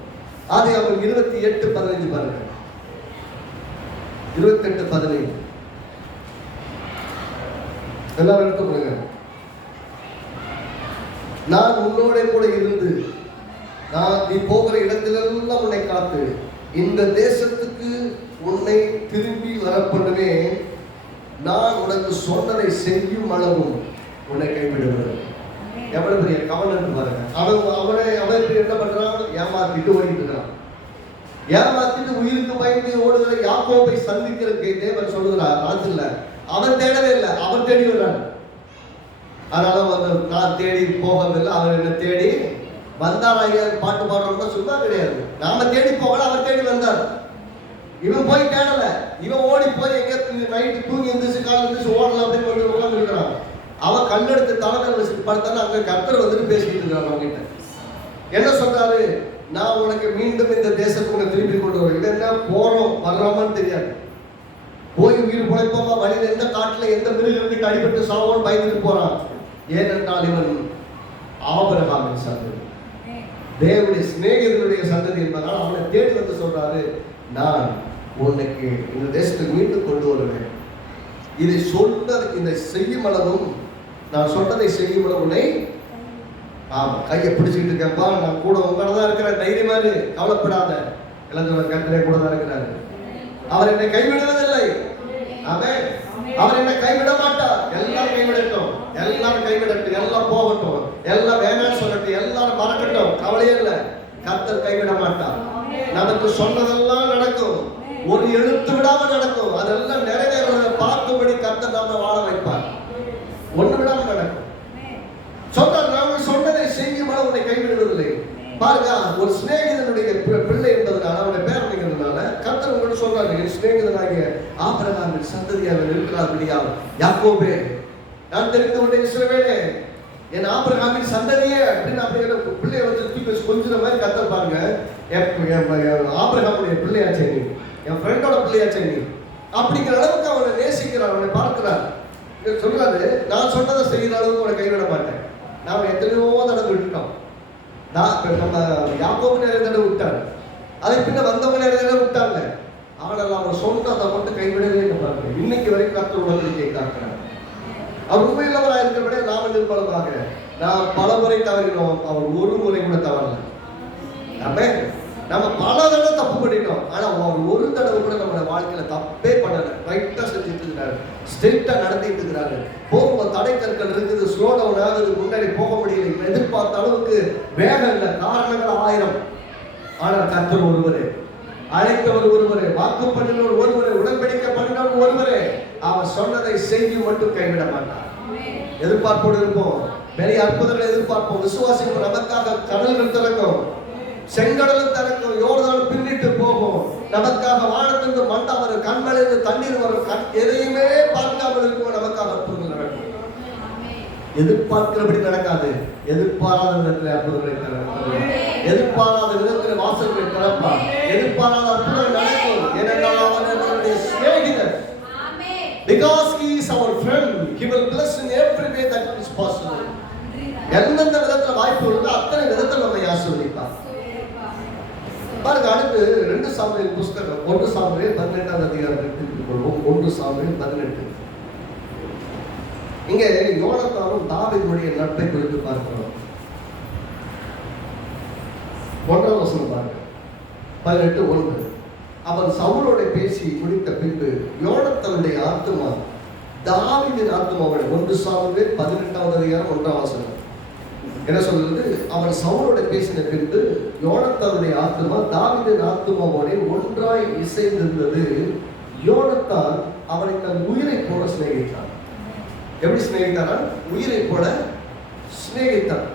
ஆதியாகமம் 28:15 பாருங்க. 28:15 எல்லாரும் எடுத்துக்கொள்ளுங்க. நான் உன்னோட கூட இருந்து நீ போகிற இடத்திலெல்லாம் உன்னை காத்து இந்த தேசத்துக்கு உன்னை திரும்பி வரப்பண்ணுவேன். நான் உனக்கு சொன்னதை செய்யும் அளவும் உன்னை கைவிடுவேன். எவ்வளவு பெரிய கவனம் பாருங்க. அவன் என்ன பண்றான்? ஏமாத்திட்டு ஓடிட்டு இருக்கான். ஏமாத்திட்டு உயிருக்கு பயந்து ஓடுகிற யாக்கோபை சந்திக்கிறதுக்கு தேவன் சொல்லுகிறார் ராத்திரில. அவன் தேடவே இல்லை, அவர் தேடி வர்றான். அதனால நான் தேடி போகவில்லை, அவர் என்ன தேடி வந்தார். ஐயா பாட்டு பாடுறோம்னா சும்மா கிடையாது. நாம தேடி போகல, அவர் தேடி வந்தார். இவன் போய் தேடல, இவன் ஓடி போய் எங்க நைட்டு தூங்கி இருந்துச்சு, கால இருந்துச்சு ஓடலாம் அப்படின்னு உட்கார்ந்து இருக்கிறான். அவன் கல்லெடுத்து தலைமையில் வச்சுட்டு படுத்தாலும் அங்க கர்த்தர் வந்துட்டு பேசிக்கிட்டு இருக்கிறான். அவங்க கிட்ட என்ன சொல்றாரு? நான் உனக்கு மீண்டும் இந்த தேசத்துக்கு திருப்பி கொண்டு வருவேன். இது என்ன போறோம் வர்றோமான்னு தெரியாது. போய் உயிர் பிழைப்போமா, வழியில் எந்த காட்டுல எந்த மிருகத்துக்கு அடிபட்டு சாவோன்னு பயந்துட்டு போறான். ஏனென்றால் இவன் ஆபிரகாமின் சந்ததி, தேவனுடைய சிநேகிதனுடைய சந்ததி என்பதால் அவனை தேடி வந்து சொல்றாரு, நான் உனக்கு இந்த தேசத்துக்கு மீண்டும் கொண்டு வருவேன். இதை சொன்ன இந்த செய்யும் அளவும், நான் சொன்னதை செய்யும் அளவுனை ஆமா கையை பிடிச்சிக்கிட்டு இருக்கேன்ப்பா, நான் கூட உங்களோட தான் இருக்கிறேன், தைரியமா இரு, கவலைப்படாத. இளஞ்சவர் கர்த்தரே கூட தான் இருக்கிறாரு. அவர் என்னை கைவிடுவதில்லை. ஆமென். அவர் என்னை கைவிட மாட்டார். எல்லாரும் கைவிடட்டும், எல்லாரும் கைவிடட்டும், எல்லாம் போகட்டும், எல்லாம் வேணாம்னு சொல்லட்டும், எல்லாரும் மறக்கட்டும், கவலையே இல்லை. கர்த்தர் கைவிட மாட்டார். நமக்கு சொன்னதெல்லாம் நடக்கும், ஒரு எழுத்து விடாம நடக்கும். அதெல்லாம் நிறைவேறத பார்க்கும்படி கர்த்தர் நாம வாழ வைப்பார். ஒண்ணு விடாம நடக்கும். சொல்றார், நாம சொன்னதை செய்யும் உன்னை கைவிடுவதில்லை. பாருங்க, ஒரு சிநேகிதனுடைய பிள்ளை என்பதனால, அவனுடைய பேரணிங்கிறதுனால கர்த்தர் உங்கள்கிட்ட சொல்றாரு, என் சிநேகிதனாகிய ஆபிரகாமின் சந்ததியாக இருக்கிறார்படியா யாக்கோபே, நான் தெரிந்து கொண்ட இஸ்ரவேலே, என் ஆபிரகாமின் சந்ததியே அப்படின்னு அப்படிங்கிற பிள்ளைய வந்து தூக்கி வச்சு கொஞ்சம் மாதிரி கர்த்தர் பாருங்க. ஆபிரகாமுடைய பிள்ளையாச்சே நீ, என் ஃப்ரெண்டோட பிள்ளையாச்சே நீ அப்படிங்கிற அளவுக்கு அவனை நேசிக்கிறார், அவனை பார்க்கிறார். சொல்றாரு, நான் சொன்னதை செய்கிற அளவுக்கு அவனை கைவிட மாட்டேன். நாம எத்தனையோ தடவை விட்டுட்டோம். நம்ம யாக்கோபு நிறைய தடவை விட்டாரு, அதை பின்ன வந்தவங்க நிறைய தடவை விட்டாங்க. ஆனால் அவர் சொன்னதை மட்டும் கைவிடவே பாருங்க. இன்னைக்கு வரைக்கும் கர்த்தர் உடன்படிக்கையை காக்கிறார். அவர் உண்மையில்லவராக இருக்கிறபடியே நாம நிர்பலமாக, நாம் பல முறை தவறினோம், அவர் ஒரு முறை கூட தவறல. நம்ம பல தடவை தப்பு பண்ணிட்டோம், ஆனா அவர் ஒரு தடவை கூட நம்ம வாழ்க்கையில தப்பே பண்ணல. ரைட்டா செஞ்சுட்டு இருக்கிறாரு, ஸ்ட்ரெயிட்டா நடத்திட்டு இருக்கிறாரு. போகும்போது தடை கற்கள் இருக்குது, ஸ்லோ டவுன் ஆகுது, முன்னாடி போக முடியல, எதிர்பார்த்த அளவுக்கு வேகம் இல்லை, காரணங்கள் 1000. ஆனால் கர்த்தர் ஒருவரே, அழைத்தவர் ஒருவரே, வாக்கு பண்ணினவர் ஒருவரே, உடன்படிக்கை பண்ணினவர் ஒருவரே. அவர் சொன்னதை செய்தி மட்டும் கைவிட மாட்டார். எதிர்பார்ப்போடு இருப்போம், பெரிய அற்புதங்களை எதிர்பார்ப்போம், விசுவாசிப்போம். நமக்காக கடல்கள் திறக்கும், செங்கடலும் திறக்கும், யோர்தானும் பின்னிட்டு போகும். நமக்காக வானத்திலிருந்து மண்டா வரும், கண்மலையிலிருந்து தண்ணீர் வரும். எதையுமே பார்க்காமல் இருக்கும், நமக்காக அற்புதங்கள் நடக்கும். எதிர்பார்க்கிறபடி நடக்காது, எதிர்பாராத விதத்தில் அற்புதங்களை திறப்பார், எதிர்பாராத விதத்தில் வாசல்களை திறப்பார், எதிர்பாராத அற்புதங்கள் நடக்கும். ஏனென்றால் அவர் நம்முடைய சிநேகிதர். Because he is our friend, he will bless in every way that is possible. எந்தெந்த விதத்தில் வாய்ப்பு இருக்கோ அத்தனை விதத்தில் நம்மை ஆசீர்வதிப்பார். பாருங்க, அடுத்து 2 சாமுவேல் புஸ்தகம் 1 சாமுவேல் 18ஆம் அதிகாரத்தை கொள்வோம். 1 சாமுவேல் 18. இங்கே யோனத்தானும் தாவீதுடைய நட்பை குறித்து பார்க்கிறோம். 1ஆம் வசனம் பாருங்க, 18:1. அவன் சவுலோட பேசி முடித்த பின்பு யோனத்தானுடைய ஆத்துமா தாவீதின் ஆத்துமாவோட, 1 சாமுவேல் 18ஆம் அதிகாரம் 1ஆம் வசனம் என்ன சொல்றது? அவன் சவுலோட பேசின பின்பு யோனத்தானுடைய ஆத்துமா தாவீதின் ஆத்துமாவோட ஒன்றாய் இசைந்திருந்தது. யோனத்தான் அவனை தன் உயிரை போல சிநேகித்தான். எப்படி சிநேகித்தானா? உயிரை போல சிநேகித்தான்.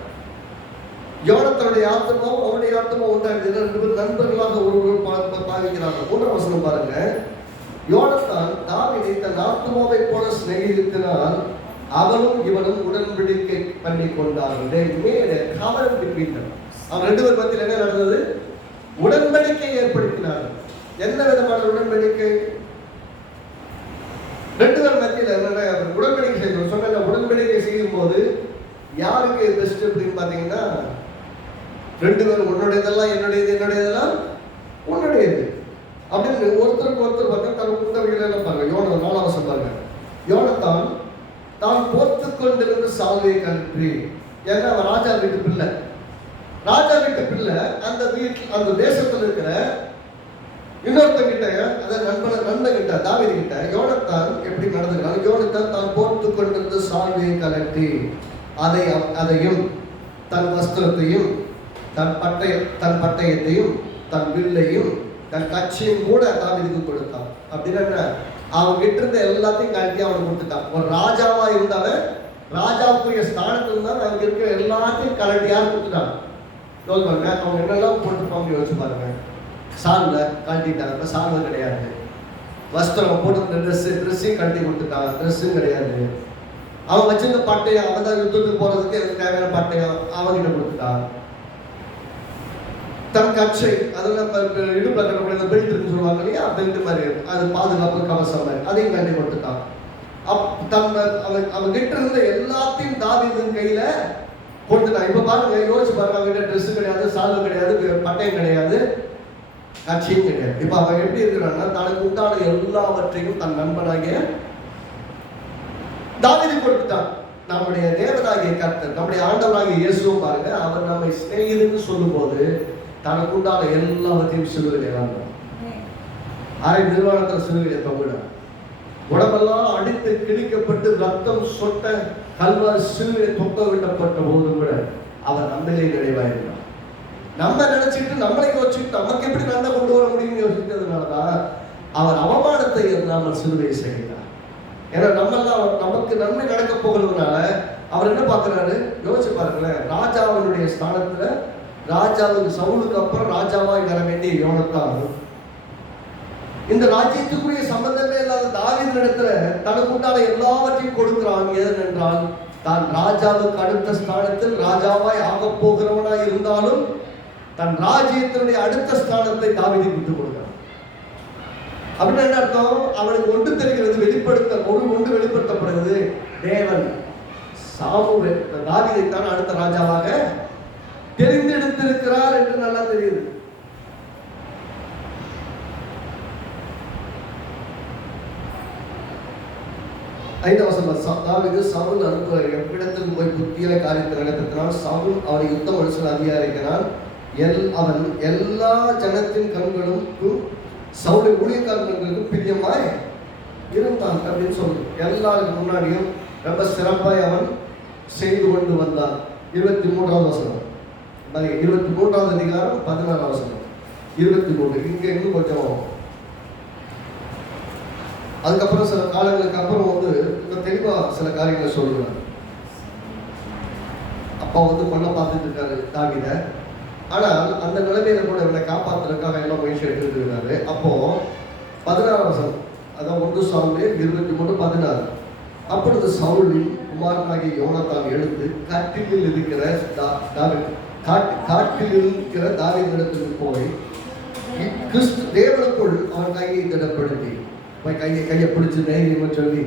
யோனத்தானுடைய ஆத்துமாவும் அவனுடைய ஆத்துமா ஒன்றாக நண்பர்களாக ஒருவர் பாவிக்கிறார்கள். 1ஆம் வசனம் பாருங்க, யோனத்தான் தாவீதை தன் ஆத்துமாவை போல சிநேகித்தினால் அவனும் இவனும் உடன்படிக்கை பண்ணி கொண்டார்கள். அவன் 2 பேர் மத்தியில் என்ன நடந்தது? உடன்படிக்கை ஏற்படுத்தினார்கள். என்ன விதமான உடன்படிக்கை? 2 பேர் மத்தியில் என்ன உடன்படிக்கை செய்யணும் சொன்ன. உடன்படிக்கை செய்யும் போது யாருக்கு பெஸ்ட் அப்படின்னு பாத்தீங்கன்னா, 2 பேரும் உன்னுடையதெல்லாம் என்னுடையது, என்னுடையதெல்லாம் உன்னுடையது அப்படின்னு ஒருத்தருக்கு ஒருத்தர் பார்த்தா தன் உண்டவைகள் பாருங்க. 4ஆம் வசனம் பாருங்க, யோனத்தான் தான் போர்த்து கொண்டிருந்த சால்வையை கழற்றி, ஏன்னா அவன் ராஜா வீட்டு பிள்ளை, ராஜா வீட்டு பிள்ளை அந்த வீட்டில் அந்த தேசத்தில் இருக்கிற இன்னொருத்தங்கிட்ட, அதாவது நண்பன் கிட்ட, தாவீது கிட்ட யோனத்தான் எப்படி நடந்துக்கிறான்? யோனத்தான் தான் போர்த்து கொண்டிருந்த சால்வையை கழற்றி அதையும் தன் வஸ்திரத்தையும் தன் பட்டயத்தையும் தன் வில்லையும் தன் கட்சியும் கூட தாவீதுக்கு கொடுத்தான். அப்படின்னா அவன் கிட்ட இருந்த எல்லாத்தையும் கழட்டி அவனுக்கு கொடுத்துட்டான். ஒரு ராஜாவா இருந்தவன் ராஜாவுக்குரிய ஸ்தானத்துல இருந்தால் அவங்க இருக்கிற எல்லாத்தையும் கழட்டி யார் கொடுத்துட்டான் சொல்லுவாங்க. அவங்க என்னெல்லாம் போட்டுருப்பாங்க யோசிச்சு பாருங்க. சால்ல கழட்டிட்டாங்க, இப்போ சால்வை கிடையாது. வஸ்திரம் போட்டு ட்ரெஸ்ஸையும் கழட்டி கொடுத்துட்டான், ட்ரெஸ்ஸும் கிடையாது. அவன் வச்சிருந்த பட்டயம், அவன் தான் யுத்தத்துக்கு போறதுக்கு எனக்கு தேவையான பட்டயம் அவன்கிட்ட கொடுத்துட்டான். தன் கச்சை, அதெல்லாம் இடுப்புல கட்டக்கூடிய பெல்ட் இருக்குன்னு சொல்லுவாங்க இல்லையா, பெல்ட் மாதிரி அது பாதுகாப்பு கவசம் மாதிரி, அதையும் கட்டி கொடுத்துட்டான். அவன் கிட்ட இருந்த எல்லாத்தையும் தாவீதின் கையில கொடுத்துட்டான். இப்ப பாருங்க, யோசிச்சு பாருங்க, அவன்கிட்ட ட்ரெஸ் கிடையாது, சால்வு கிடையாது, பட்டயம் கிடையாது, கட்சியும் கிடையாது. இப்ப அவன் எப்படி இருக்கிறான்னா தனக்கு உண்டான எல்லாவற்றையும் தன் நண்பனாகிய தாவீது கொடுத்துட்டான். நம்முடைய தேவனாகிய கர்த்தர், நம்முடைய ஆண்டவராகிய இயேசுவும் பாருங்க, அவர் நம்மை சிநேகிதன்னு சொல்லும் போது தனக்கு உண்டான எல்லாவற்றையும் சிலுவையில் இறந்தார். அரை நிர்வாணத்தில் சிலுவையில் தொங்கினார். உடம்பெல்லாம் அடித்து கிழிக்கப்பட்டு ரத்தம் சொட்ட கல்வாரி சிலுவையில் தொங்க விடப்பட்ட போதும் கூட அவர் நம்மளே நிறைவாயிருந்தார். நம்ம நினைச்சிட்டு நம்மளை யோசிச்சுட்டு நமக்கு எப்படி நன்மை கொண்டு வர முடியும்னு யோசிக்கிறதுனாலதான் அவர் அவமானத்தை நாம சிலுவையை செய்கிறார். ஏன்னா நமக்கு நன்மை நடக்க போகிறதுனால அவர் என்ன பார்க்கிறாரு யோசிச்சு பாருங்களேன். ராஜாவினுடைய ஸ்தானத்துல ராஜாவுக்கு சவுலுக்கு அப்புறம் ராஜாவாய் வர வேண்டிய யோனத்தான் இந்த ராஜ்யத்துக்குரிய சம்பந்தமே இல்லாத தாவீது இடத்துல தனக்கு உண்டான எல்லாவற்றையும் கொடுக்கிறான். ஏனென்றால் தான் ராஜாவுக்கு அடுத்த ஸ்தானத்தில் ராஜாவாய் ஆக போகிறவனாய் இருந்தாலும் தன் ராஜ்யத்தினுடைய அடுத்த ஸ்தானத்தை தாவீது விட்டு கொடுக்கிறான். அப்படின்னு என்ன அர்த்தம்? அவனுக்கு ஒன்று தெரிகிறது, ஒன்று வெளிப்படுத்தப்படுகிறது. தேவன் தாவீதைத்தான் அடுத்த ராஜாவாக தெரிந்தெடுத்திருக்கிறார் என்று நல்லா தெரியுது. தாவீது சவுல் அனுப்புகிற எவ்விடத்தில் போய் புத்தியில காரியத்தை நடத்தினான். சவுல் அவனை யுத்த மனுஷன் அதிகாரிக்கிறான். அவன் எல்லா ஜனத்தின் கண்களுக்கும் சவுலின் ஊழியக்காரர்களுக்கு பிரியமாய் இருந்தான் அப்படின்னு சொல்லுது. எல்லாருக்கு முன்னாடியும் ரொம்ப சிறப்பாய் அவன் செய்து கொண்டு வந்தான். 23வது வசனம், 23வது அதிகாரம் 16வது வசனம், 23. இங்க இன்னும் கொஞ்சம் அதுக்கப்புறம் சில காலங்களுக்கு அப்புறம் இன்னும் தெளிவா சில காரியங்களை சொல்லுவார். அப்பா கொல்ல பார்த்துட்டு இருக்காரு தாவீத. ஆனால் அந்த நிலைமையில கூட இவனை காப்பாற்றுறதுக்காக எல்லாம் முயற்சி எடுத்துட்டு இருக்காரு. அப்போ 16வது வசனம், அதான் 1 சாமுவேல் 23:16. அப்பொழுது சவுலின் குமாரனாகிய யோனத்தான் எடுத்து காட்டில் இருக்கிற தாவீதிடத்திற்கு போய் தேவனுக்குள் அவன் கையை திடப்படுத்தி கையை பிடிச்சு தைரியமா சொல்லி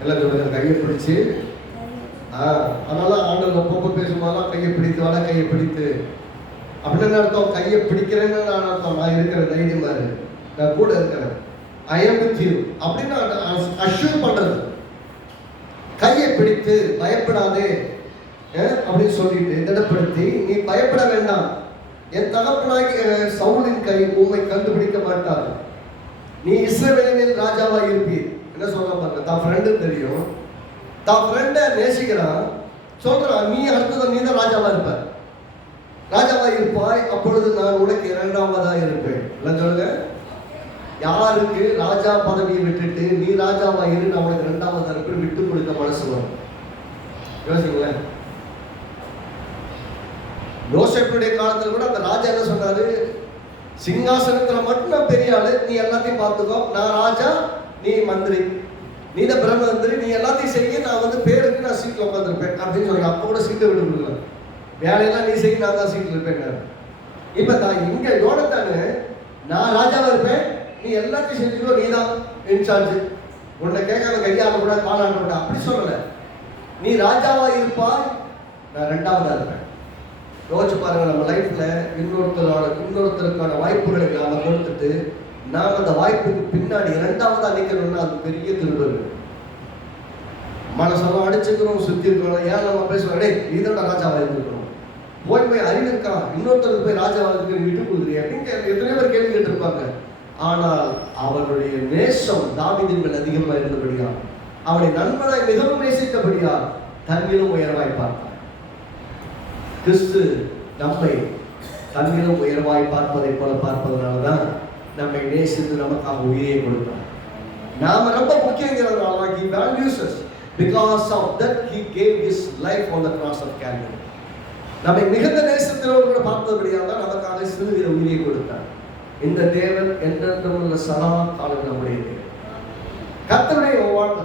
எல்லாம் சொல்லுங்க, கையை பிடிச்சு. அதனால ஆண்டவர் அப்பப்போ பேசும்போதெல்லாம் கையை பிடித்து வர கையை பிடித்து அப்படின்னு அர்த்தம். கையை பிடிக்கிறேன்னு நான் அர்த்தம், நான் இருக்கிற தைரியமா இருக்கு, நான் கூட இருக்கிறேன், ஐ am with you அப்படின்னு அஷ்யூர் பண்றது. கையை பிடித்து பயப்படாதே அப்படின்னு சொல்லிட்டு திடப்படுத்தி, நீ பயப்பட வேண்டாம், என் தகப்பனாகி சவுலின் கை உண்மை கண்டுபிடிக்க மாட்டார், நீ இஸ்ரவேலின் ராஜாவா இருப்பீர். என்ன சொல்ல பாருங்க, தான் ஃப்ரெண்டு தெரியும், தான் ஃப்ரெண்டை நேசிக்கிறான், சொல்றான் நீ அடுத்தது நீ தான் ராஜாவா இருப்ப, ராஜாவா இருப்பாய், அப்பொழுது நான் உனக்கு 2வதா இருப்பேன். சொல்லுங்க, யாருக்கு ராஜா பதவியை விட்டுட்டு நீ ராஜாவா இரு, நான் உனக்கு 2வதா இருப்பேன் விட்டு கொடுக்க மனசு வரும்? யோசிங்களேன். யோசேப்புடைய காலத்துல கூட அந்த ராஜா என்ன சொன்னாரு, சிங்காசனத்துல மட்டும் நான் பெரிய ஆளு, நீ எல்லாத்தையும் பார்த்துக்கோ, நான் ராஜா நீ மந்திரி, நீ தான் பிரம்ம மந்திரி, நீ எல்லாத்தையும் செய்ய, நான் பேருக்கு நான் சீட்ல உட்காந்துருப்பேன் அப்படின்னு சொல்லி அப்ப கூட சீட்டை விட்டு கொடுக்கலாம், வேலையெல்லாம் நீ செய்ய, நான் தான் சீட்ல இருப்பேன். இப்ப நான் இங்க யோனத்தானு நான் ராஜாவா இருப்பேன், நீ எல்லாத்தையும் செஞ்சுக்கோ, நீ தான் இன்சார்ஜ், உன்னை கேட்காம கையாள கூட காலாட கூட அப்படி சொல்லல, நீ ராஜாவா இருப்பாய், நான் 2வதா இருப்பேன். யோசிச்சு பாருங்க, நம்ம லைஃப்ல இன்னொருத்தருக்கான வாய்ப்புகளை நாம கொடுத்துட்டு நாம் அந்த வாய்ப்புக்கு பின்னாடி 2வதா நிற்கணும்னா அது பெரிய திருடல். மனசெல்லாம் அடிச்சுக்கிறோம், சுத்தி இருக்கிறோம், ஏன் நம்ம பேசுவோம், டே நீதான் ராஜாவா இருந்திருக்கணும், போய் அறிவு இருக்கா, இன்னொருத்தருக்கு போய் ராஜாவா இருக்கு விட்டு கொடுக்குறீங்க அப்படின்னு எத்தனையோ பேர் கேள்வி கேட்டிருப்பாங்க. ஆனால் அவனுடைய நேசம் தாவீதின் மேல் அதிகமாக இருந்தபடியா, அவனை நண்பனாய் மிகவும் நேசித்தபடியா தன்னிலும் உயர்வாய் பார்த்தார். கிறிஸ்து நம்மை தன்னிலும் உயர்வாய் பார்ப்பதை போல பார்ப்பதனாலதான் நம்மை நேசித்து நமக்காக உயிரை கொடுத்தார். நாம ரொம்ப முக்கியங்கிறதுனால he values us. Because of that he gave his life on the cross of Calvary. நம்மை மிகுந்த நேசத்திலோடு பார்த்தபடியால் தான் நமக்காக சிலுவையில் உயிரை கொடுத்தார். இந்த தேவன் என்றென்றும் உள்ள சதா காலம் நம்முடைய தேவன்.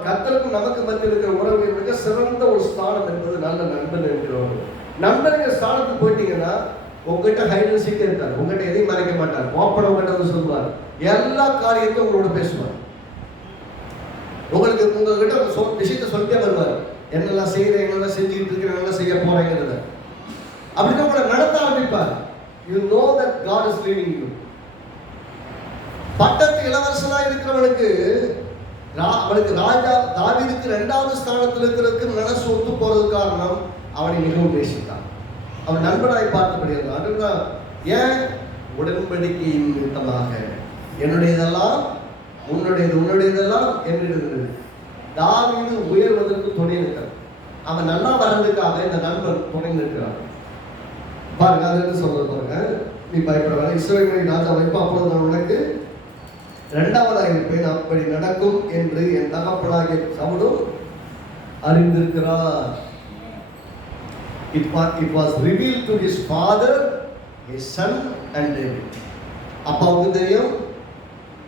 கர்த்தருக்கும் நமக்கு மத்தியில் இருக்கிற உறவு மிக சிறந்த ஒரு ஸ்தானம் என்பது நல்ல நண்பன் என்கிறோம். நண்பனுக்கு ஸ்தானத்துக்கு போயிட்டீங்கன்னா உங்ககிட்ட ஹைட் அண்ட் சீக் இருக்காரு. உங்ககிட்ட எதையும் மறைக்க மாட்டார். ஓப்பன் உங்ககிட்ட சொல்லுவார். எல்லா காரியத்தையும் உங்களோட பேசுவார். உங்ககிட்ட விஷயத்தை சொல்லிட்டே வருவார். என்னெல்லாம் செய்யறேன், என்னெல்லாம் செஞ்சுக்கிட்டு இருக்கிறேன், என்னெல்லாம் செய்ய போறேங்கிறத அப்படின்னு உங்களை நடத்த ஆரம்பிப்பார். You know that God is leading you. பட்டத்து இளவரசனா இருக்கிறவனுக்கு அவனுக்கு ராஜா தாவீதுக்கு 2வது ஸ்தானத்தில் இருக்கிறதுக்கு மனசு ஒத்து போறது காரணம் அவனை மிகவும் நேசித்தான். அவன் நண்பனாய் பார்த்தபடியாக அதுதான் ஏன் உடன்படிக்கையின் நிமித்தமாக என்னுடையதெல்லாம் உன்னுடையதெல்லாம் என்னிடம். தாவீது உயர்வதற்கு துணை நிற்கிறான். அவன் நல்லா வர்றதுக்காக இந்த நண்பன் துணை நிற்கிறான். பாருங்க, அது சொல்றது பாருங்க. நீ பயப்பட இஸ்ரவேலின் ராஜா வைப்பா, அப்பொழுது நான் உனக்கு 2வதாக இருப்பேன். அப்படி நடக்கும் என்று என் தகப்பனாகிய சவுலும் அறிந்திருக்கிறார். It was revealed to his father, his son and David. அப்பாவுக்கு தெரியும்,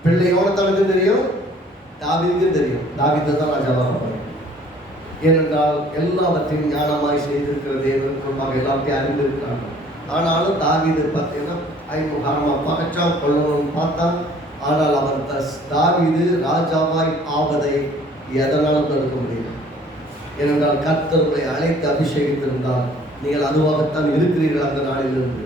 பிள்ளை யோனத்தானுக்கு தெரியும், தாவீதுக்கு தெரியும். தாவீது தான் ராஜாவாக. ஏனென்றால் எல்லாவற்றையும் ஞானமாய் செய்திருக்கிற தேவனுக்கு எல்லாத்தையும் அறிந்திருக்கிறாங்க. ஆனாலும் தாவீது பார்த்தீங்கன்னா ஐமுகாரமா பகச்சான் கொள்ளணும்னு பார்த்தான். ஆனால் அவன் தாவீது ராஜாவாய் ஆவதை எதனாலும் தடுக்க முடியும். ஏனென்றால் கர்த்தர்களை அழைத்து அபிஷேகித்திருந்தால் நீங்கள் அதுவாகத்தான் இருக்கிறீர்கள் அந்த நாளிலிருந்து.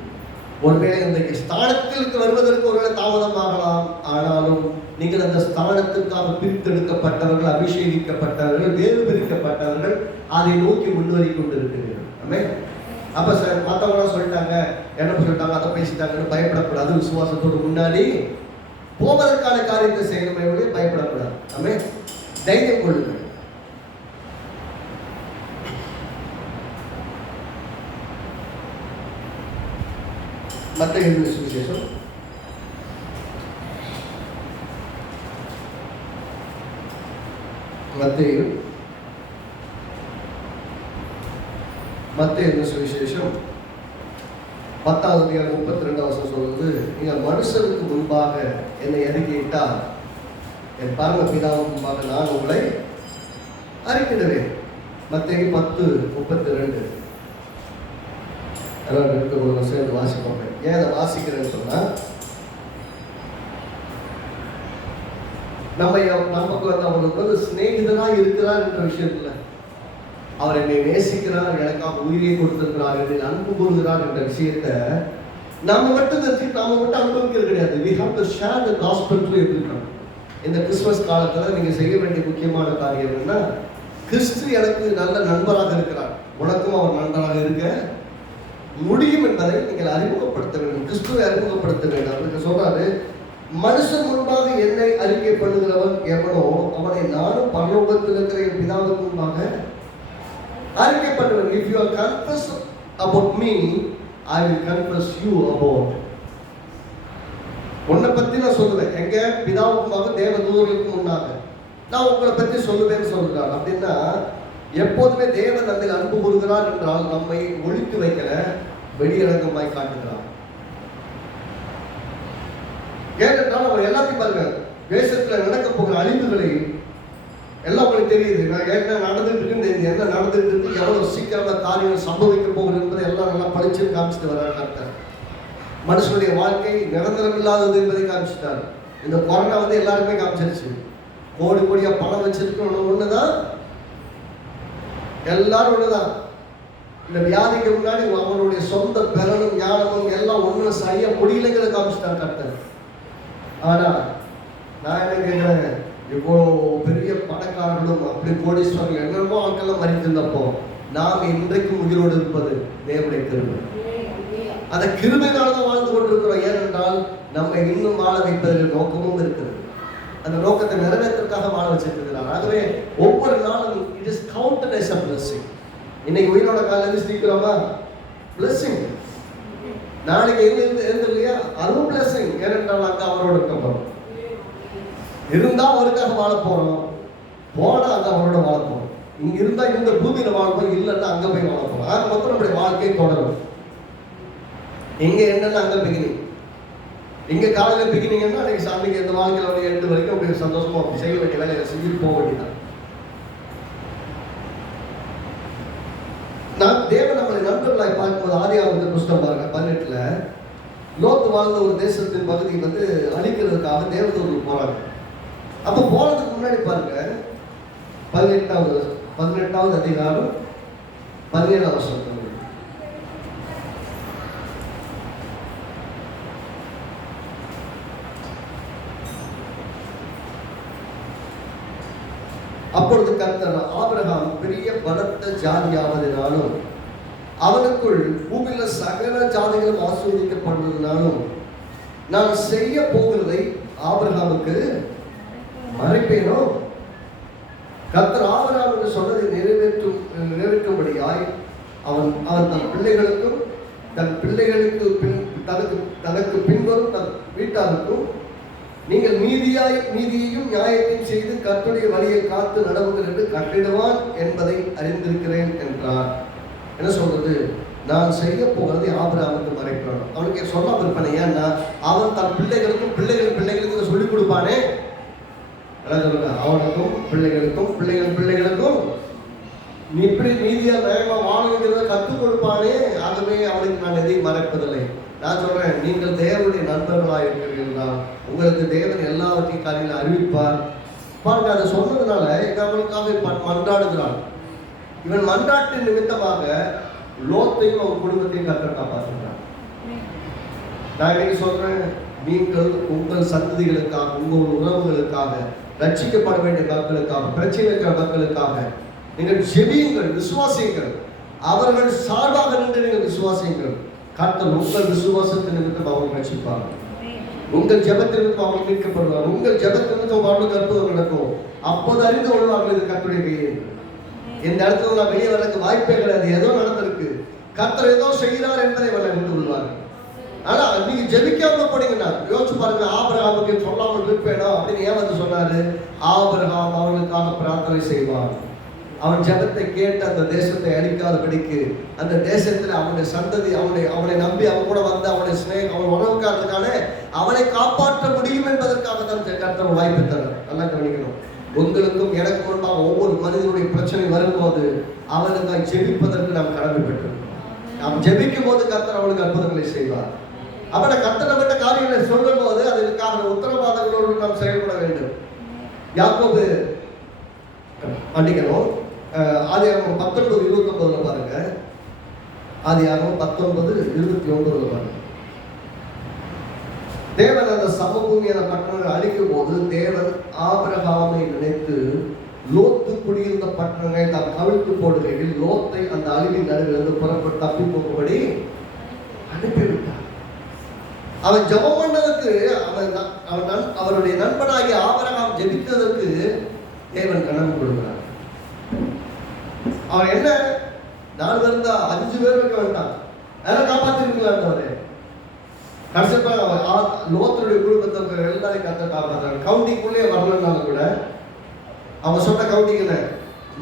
ஒருவேளை இன்றைக்கு ஸ்தானத்திற்கு வருவதற்கு ஒருவேளை தாமதமாகலாம். ஆனாலும் நீங்கள் அந்த ஸ்தானத்திற்காக பிரித்தெடுக்கப்பட்டவர்கள், அபிஷேகிக்கப்பட்டவர்கள், வேறு பிரிக்கப்பட்டவர்கள், அதை நோக்கி முன்னேறி கொண்டு இருக்கிறீர்கள். ஆமென். அப்ப மற்றவங்க சொல்லிட்டாங்க, என்ன சொல்லிட்டாங்க, அதை பேசிட்டாங்கன்னு பயப்படக்கூடாது. விசுவாசத்தோடு முன்னாடி போவதற்கான காரியத்தை செய்யணுமே, பயப்படக்கூடாது. ஆமென். தைரியம் கொள்ளுங்கள். மத்தேயு சுவிசேஷம் மத்தேயு சுவிசேஷம் 10வது அதிகாரம் 32வது சொல்றது, நீங்கள் மனுஷருக்கு முன்பாக என்னை அறிக்கையிட்டால் என் பரம பிதாவுக்கு முன்பாக நான் உங்களை அறிக்கையிடுவேன். மத்தேயு 10:32 சேர்ந்து வாசிப்போம். ஏன் அதை வாசிக்கிறேன்னு சொன்னா, நமக்கு அவர் சிநேகிதனா இருக்கிறார் என்ற விஷயம் இல்லை. அவர் என்னை நேசிக்கிறார், எனக்காக உயிரை கொடுத்திருக்கிறார், என்னை அன்பு கூறுகிறார் என்ற விஷயத்தை நம்ம மட்டும் அனுபவிக்கிறது கிடையாது. We have to share the gospel to everyone. இந்த கிறிஸ்துமஸ் காலத்துல நீங்க செய்ய வேண்டிய முக்கியமான காரியம் என்னன்னா, கிறிஸ்து எனக்கு நல்ல நண்பராக இருக்கிறார், உனக்கும் அவர் நண்பராக இருக்க முடியும் என்பதை நீங்கள் அறிமுகப்படுத்த வேண்டும். கிறிஸ்துவை அறிமுகப்படுத்த வேண்டும். அவருக்கு சொல்றாரு, மனுஷன் முன்பாக என்னை அறிக்கை பண்ணுகிறவன் எவனோ அவனை நானும் பரலோகத்தில் இருக்கிற என் பிதாவுக்கு முன்பாக அறிக்கை பண்ணுவேன். If you are confess about me, I will confess you about. உன்னை பத்தி நான் சொல்லுவேன். எங்க பிதாவுக்கு முன்பாக, தேவ தூதர்களுக்கு முன்னாக நான் உங்களை பத்தி சொல்லுவேன்னு சொல்றார். அப்படின்னா எப்போதுமே தேவன் நம்மை அன்பு கூறுகிறார் என்றால் நம்மை ஒழித்து வைக்கிற வெளியரங்கமாய் காட்டுகிறார். ஏனென்றால் அவர் எல்லாத்தையும் பாருங்க, தேசத்துல நடக்க போகிற அழிவுகளை எல்லாம் உங்களுக்கு தெரியுது. நான் என்ன நடந்துட்டு இருக்குன்னு தெரியுது, என்ன நடந்துட்டு இருக்கு, எவ்வளவு சீக்கிரமா காரியங்கள் சம்பவிக்க போகுது என்பதை எல்லாம் நல்லா படிச்சு காமிச்சிட்டு வர்றார் கர்த்தர். மனுஷனுடைய வாழ்க்கை நிரந்தரம் இல்லாதது என்பதை காமிச்சிட்டார். இந்த கொரோனா எல்லாருமே காமிச்சிருச்சு. கோடி கோடியா பணம் வச்சிருக்கணும் ஒண்ணுதான், எல்லாரும் ஒண்ணுதான். இந்த வியாதிக்கு முன்னாடி அவனுடைய சொந்த பெறலும் ஞானமும் எல்லாம் ஒண்ணு செய்ய முடியலைங்கிறத காமிச்சிட்டார் கர்த்தர். ஆனா நான் என்ன கேட்கிறேன், இவ்வளோ பெரிய பணக்காரர்களும் அப்படி கோடீஸ்வரர்கள் என்னென்னமோ ஆட்கள்லாம் மறித்திருந்தப்போ நாம் இன்றைக்கும் உயிரோடு இருப்பது தேவனுடைய கிருபை. அந்த கிருபையினால்தான் வாழ்ந்து கொண்டிருக்கிறோம். ஏனென்றால் நம்மை இன்னும் வாழ வைப்பதில் நோக்கமும் இருக்கிறது. அந்த நோக்கத்தை நிறைவேற்றற்காக வாழ வச்சிருக்கிறார். ஆகவே ஒவ்வொரு நாளும் it is counted as a blessing. இன்னைக்கு உயிரோட காலையில சீக்கிரமா பிளஸிங், நாளைக்கு இருந்து இல்லையா அதுவும் பிளஸிங். ஏனென்றால் அங்க அவரோட இருக்க இருந்தா அவருக்காக வாழ போறோம், போனா அங்க அவரோட வாழ போறோம். இங்க இருந்தா இந்த பூமியில வாழ போறோம், இல்லைன்னா அங்க போய் வாழ போறோம். ஆக மொத்தம் நம்முடைய வாழ்க்கை தொடரும். இங்க என்னன்னா அங்க பிகினிங். இங்க காலையில பிகினிங்கன்னா அன்னைக்கு சாமிக்கு இந்த வாழ்க்கையில 8 வரைக்கும் அப்படி சந்தோஷமா செய்ய வேண்டிய வேலையை செஞ்சுட்டு போக வேண்டியதான். தேவன் நம்மளை நண்பர்களாய் பார்க்கும்போது ஆதியாகமத்தின் புஸ்தகம் பாருங்க 18ல லோத்து வாழ்ந்த ஒரு தேசத்தின் பகுதி அழிக்கிறதுக்காக தேவதூதர்கள் போறாங்க. அப்ப போறதுக்கு முன்னாடி பாருங்க 18வது அதிகாரம் 17வது வசனம். அப்பொழுது கர்த்தர் ஆபிரகாம் பெரிய பலத்த ஜாதியாவதினாலும் அவனுக்குள் பூமியில சகல ஜாதிகளும் ஆசீர்வதிக்கப்படுவதனாலும் நான் செய்ய போகிறதை ஆபிரகாமுக்கு மறைப்பேனோ. கர்த்தர் ஆபிரகாமுக்கு சொன்னதை நிறைவேற்றும்படியாய் அவன் தன் பிள்ளைகளுக்கும் தன் பிள்ளைகளுக்கு தனக்கு பின்வரும் தன் வீட்டாருக்கும் நீங்கள் நீதியையும் நியாயத்தையும் செய்து கர்த்தருடைய வழியை காத்து நடவுங்கள் என்று கட்டிடுவான் என்பதை அறிந்திருக்கிறேன் என்றார். என்ன சொல்றது? நான் செய்ய போகிறதை ஆபிரகாமுக்கு மறைக்கிறான். அவனுக்கு சொல்ல விற்பனை. ஏன்னா அவன் தன் பிள்ளைகளுக்கு சொல்லிக் கொடுப்பானே. அவனுக்கும் பிள்ளைகளுக்கும் நீ இப்படி நீதியா நயமா வாழுங்கிறத கற்றுக் கொடுப்பானே. ஆகவே அவனுக்கு நான் எதையும் மறைப்பதில்லை. நான் சொல்றேன், நீங்கள் தேவனுடைய நண்பர்களாக இருக்கிறீர்களா? உங்களுக்கு தேவன் எல்லாவற்றையும் காலையில் அறிவிப்பார். பாருங்க, அதை சொன்னதுனால அவனுக்காக மன்றாடுகிறான். இவன் மன்றாட்டின் நிமித்தமாக லோத்தையும் அவன் குடும்பத்தையும் கர்த்தர் காப்பாற்றுகிறான். நான் இன்னைக்கு சொல்றேன், நீங்கள் உங்கள் சந்ததிகளுக்காக, உங்கள் உறவுகளுக்காக, ரட்சிக்கப்பட வேண்டிய மக்களுக்காக, பிரச்சனை இருக்கிற மக்களுக்காக நீங்கள் ஜெபியுங்கள், விசுவாசியுங்கள். அவர்கள் சார்பாக நின்று நீங்கள் விசுவாசியுங்கள். கர்த்தர் உங்கள் விசுவாசத்தின் நிமித்தம் அவர்கள் ரட்சிப்பார்கள். உங்கள் ஜெபத்தின் நிமித்தம் அவர்கள் மீட்கப்படுவார்கள். உங்கள் ஜெபத்தின் நிமித்தம் அவர்களுக்கு அற்புதம் நடக்கும். அப்போது அறிந்து கொள்வார்கள் இது கர்த்தருடைய கையை. இந்த இடத்துல நான் வெளியே வரக்கு வாய்ப்பே கிடையாது. ஏதோ நடந்திருக்கு, கர்த்தர் ஏதோ செய்கிறார் என்பதை அவர்கள் அறிந்து கொள்வார்கள். ஆனா நீங்க ஜெபிக்காம போனீங்கன்னா யோசிச்சு பாருங்க, ஆபிரகாமுக்கு சொல்லாமல் இருப்பேனோ அப்படின்னு ஏன் வந்து சொன்னாரு? ஆபிரகாம் அவர்களுக்காக பிரார்த்தனை செய்வான். அவன் ஜெபத்தை கேட்டு அந்த தேசத்தை அழிக்காதபடிக்கு, அந்த தேசத்துல அவனுடைய சந்ததி அவனை நம்பி அவன் கூட வந்து அவனுடைய ஸ்நேகம் அவன் உறவுக்காரதுக்கான அவனை காப்பாற்ற முடியும் என்பதற்காக தான் கர்த்தர் வாய்ப்பு தரார். நல்லா கவனிக்கணும். உங்களுக்கும் எனக்கு முன்பாக ஒவ்வொரு மனிதனுடைய பிரச்சனை வரும்போது அவனுக்கு ஜெபிப்பதற்கு நாம் கடமை பெற்றிருக்கிறோம். நாம் ஜெபிக்கும் போது கர்த்தர் அவனுக்கு அற்புதங்களை செய்வார். அப்ப கர்த்தர் நம்மகிட்ட காரியங்களை சொல்லும் போது அதற்கான உத்தரவாதங்களோடு நாம் செயல்பட வேண்டும். யாக்கோபு மன்னிக்கணும், ஆதியாகமம் 19:29 பாருங்க. ஆதியாகமம் 19:29 பாருங்க. தேவன் அந்த சமபூமியான பட்டணங்களை அழிக்கும் போது தேவன் ஆபிரகாமை நினைத்து லோத்து குடியிருந்த பட்டணங்களை தாம் கவிழ்த்து போடுகையில் லோத்தை அந்த அழிவின் நடுவிலிருந்து புறப்பட்டு தப்பி போகும்படி அனுப்பிவிட்டார். அவன் ஜெபம் பண்ணதற்கு அவருடைய நண்பனாகி ஆபிரகாம் ஜெபித்ததற்கு தேவன் கணக்கு கொடுக்கிறார். அவன் என்ன 4 பேர் இருந்தா 5 பேர் வைக்க வேண்டாம், அதெல்லாம் காப்பாத்திருக்கலாம்னு கடைசியாக லோத்தருடைய குடும்பத்தை எல்லாரையும் கத்த காப்பாற்றாங்க. கவுண்டிங்குள்ளே வரலன்னாலும் கூட அவன் சொன்ன கவுண்டிங் என்ன,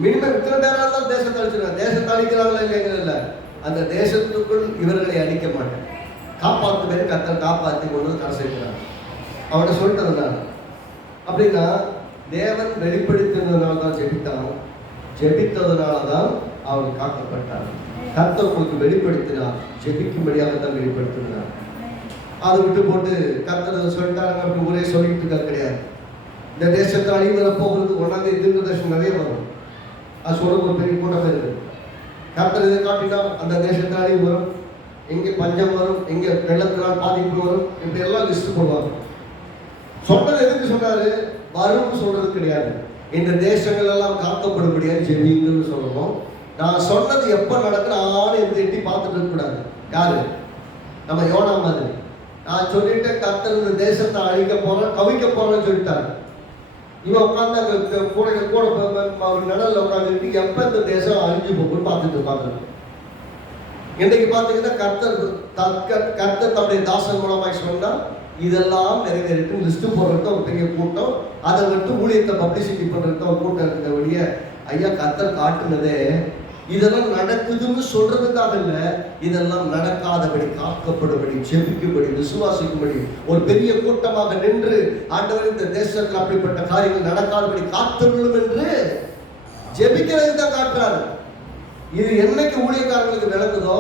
மினிமம் இத்தனை பேராக தான் தேசத்தை அழிச்சிருக்காங்க. தேசத்தை அழிக்கிறாங்களா இல்லைங்கிறதில்ல, அந்த தேசத்துக்குள் இவர்களை அழிக்க மாட்டேன், காப்பாற்று பேர் கத்தல் காப்பாற்றி கொண்டு கரை சேர்க்கிறாங்க. அவனை சொல்லிட்டதுனால அப்படின்னா தேவன் வெளிப்படுத்தினதுனால தான் ஜெபித்தான், ஜெபித்ததுனால தான் அவன் காக்கப்பட்டார். கர்த்தர் உங்களுக்கு வெளிப்படுத்தினார், ஜெபிக்கும்படியாக தான் வெளிப்படுத்தினார். அதை விட்டு போட்டு கர்த்தர் சொல்லிட்டாங்க அப்படி ஒரே சொல்லிட்டு இருக்க கிடையாது. இந்த தேசத்தை அழிவு வரப்போகிறது 1ஆம் தேதி தீர்க்கதரிசனம் நிறைய வரும். அது சொல்ல ஒரு பெரிய கூட்டம் இருக்கு. கர்த்தர் இதை காட்டினா அந்த தேசத்தை அழிவு வரும், எங்கே பஞ்சம் வரும், எங்கே வெள்ளத்தினால் பாதிப்பு வரும், இப்படி எல்லாம் லிஸ்ட் போடுவாங்க. சொன்னது எதுக்கு சொன்னாரு? வரும்னு சொல்றது கிடையாது. இந்த தேசங்கள் எல்லாம் காக்கப்படும்படியாக ஜெபிங்கன்னு சொல்லணும். நான் சொன்னது எப்ப நடக்குன்னு ஆளும் எட்டி பார்த்துட்டு இருக்க கூடாது. யாரு? நம்ம யோனா மாதிரி. நான் சொல்லிட்டு கர்த்தர் இந்த தேசத்தை அழிக்க போறேன், கவிக்க போறேன்னு சொல்லிட்டாரு. இவன் உட்காந்து அங்கே கூட ஒரு நிழல்ல உட்காந்துட்டு எப்ப இந்த தேசம் அழிஞ்சு போகும்னு பார்த்துட்டு இன்னைக்கு பார்த்தீங்கன்னா கர்த்தர் தம்முடைய தாசன் மூலமாய் சொன்னா இதெல்லாம் நிறைவேறிட்டு லிஸ்ட் போடுறதுக்கு ஒரு பெரிய கூட்டம், அதை விட்டு ஊழியத்தை பப்ளிசிட்டி பண்றதுக்கு ஒரு கூட்டம் இருக்கிறபடிய ஐயா கர்த்தர் காட்டுனதே இதெல்லாம் நடக்குதுன்னு சொல்றதுக்காக இல்ல, இதெல்லாம் நடக்காதபடி காக்கப்படும்படி ஜெபிக்கும்படி விசுவாசிக்கும்படி ஒரு பெரிய கூட்டமாக நின்று ஆண்டவர் இந்த தேசத்தில் அப்படிப்பட்ட காரியங்கள் நடக்காதபடி காத்துள்ளும் என்று ஜெபிக்கிறது தான் காட்டுறாரு. இது என்னைக்கு ஊழியக்காரங்களுக்கு விளக்குதோ,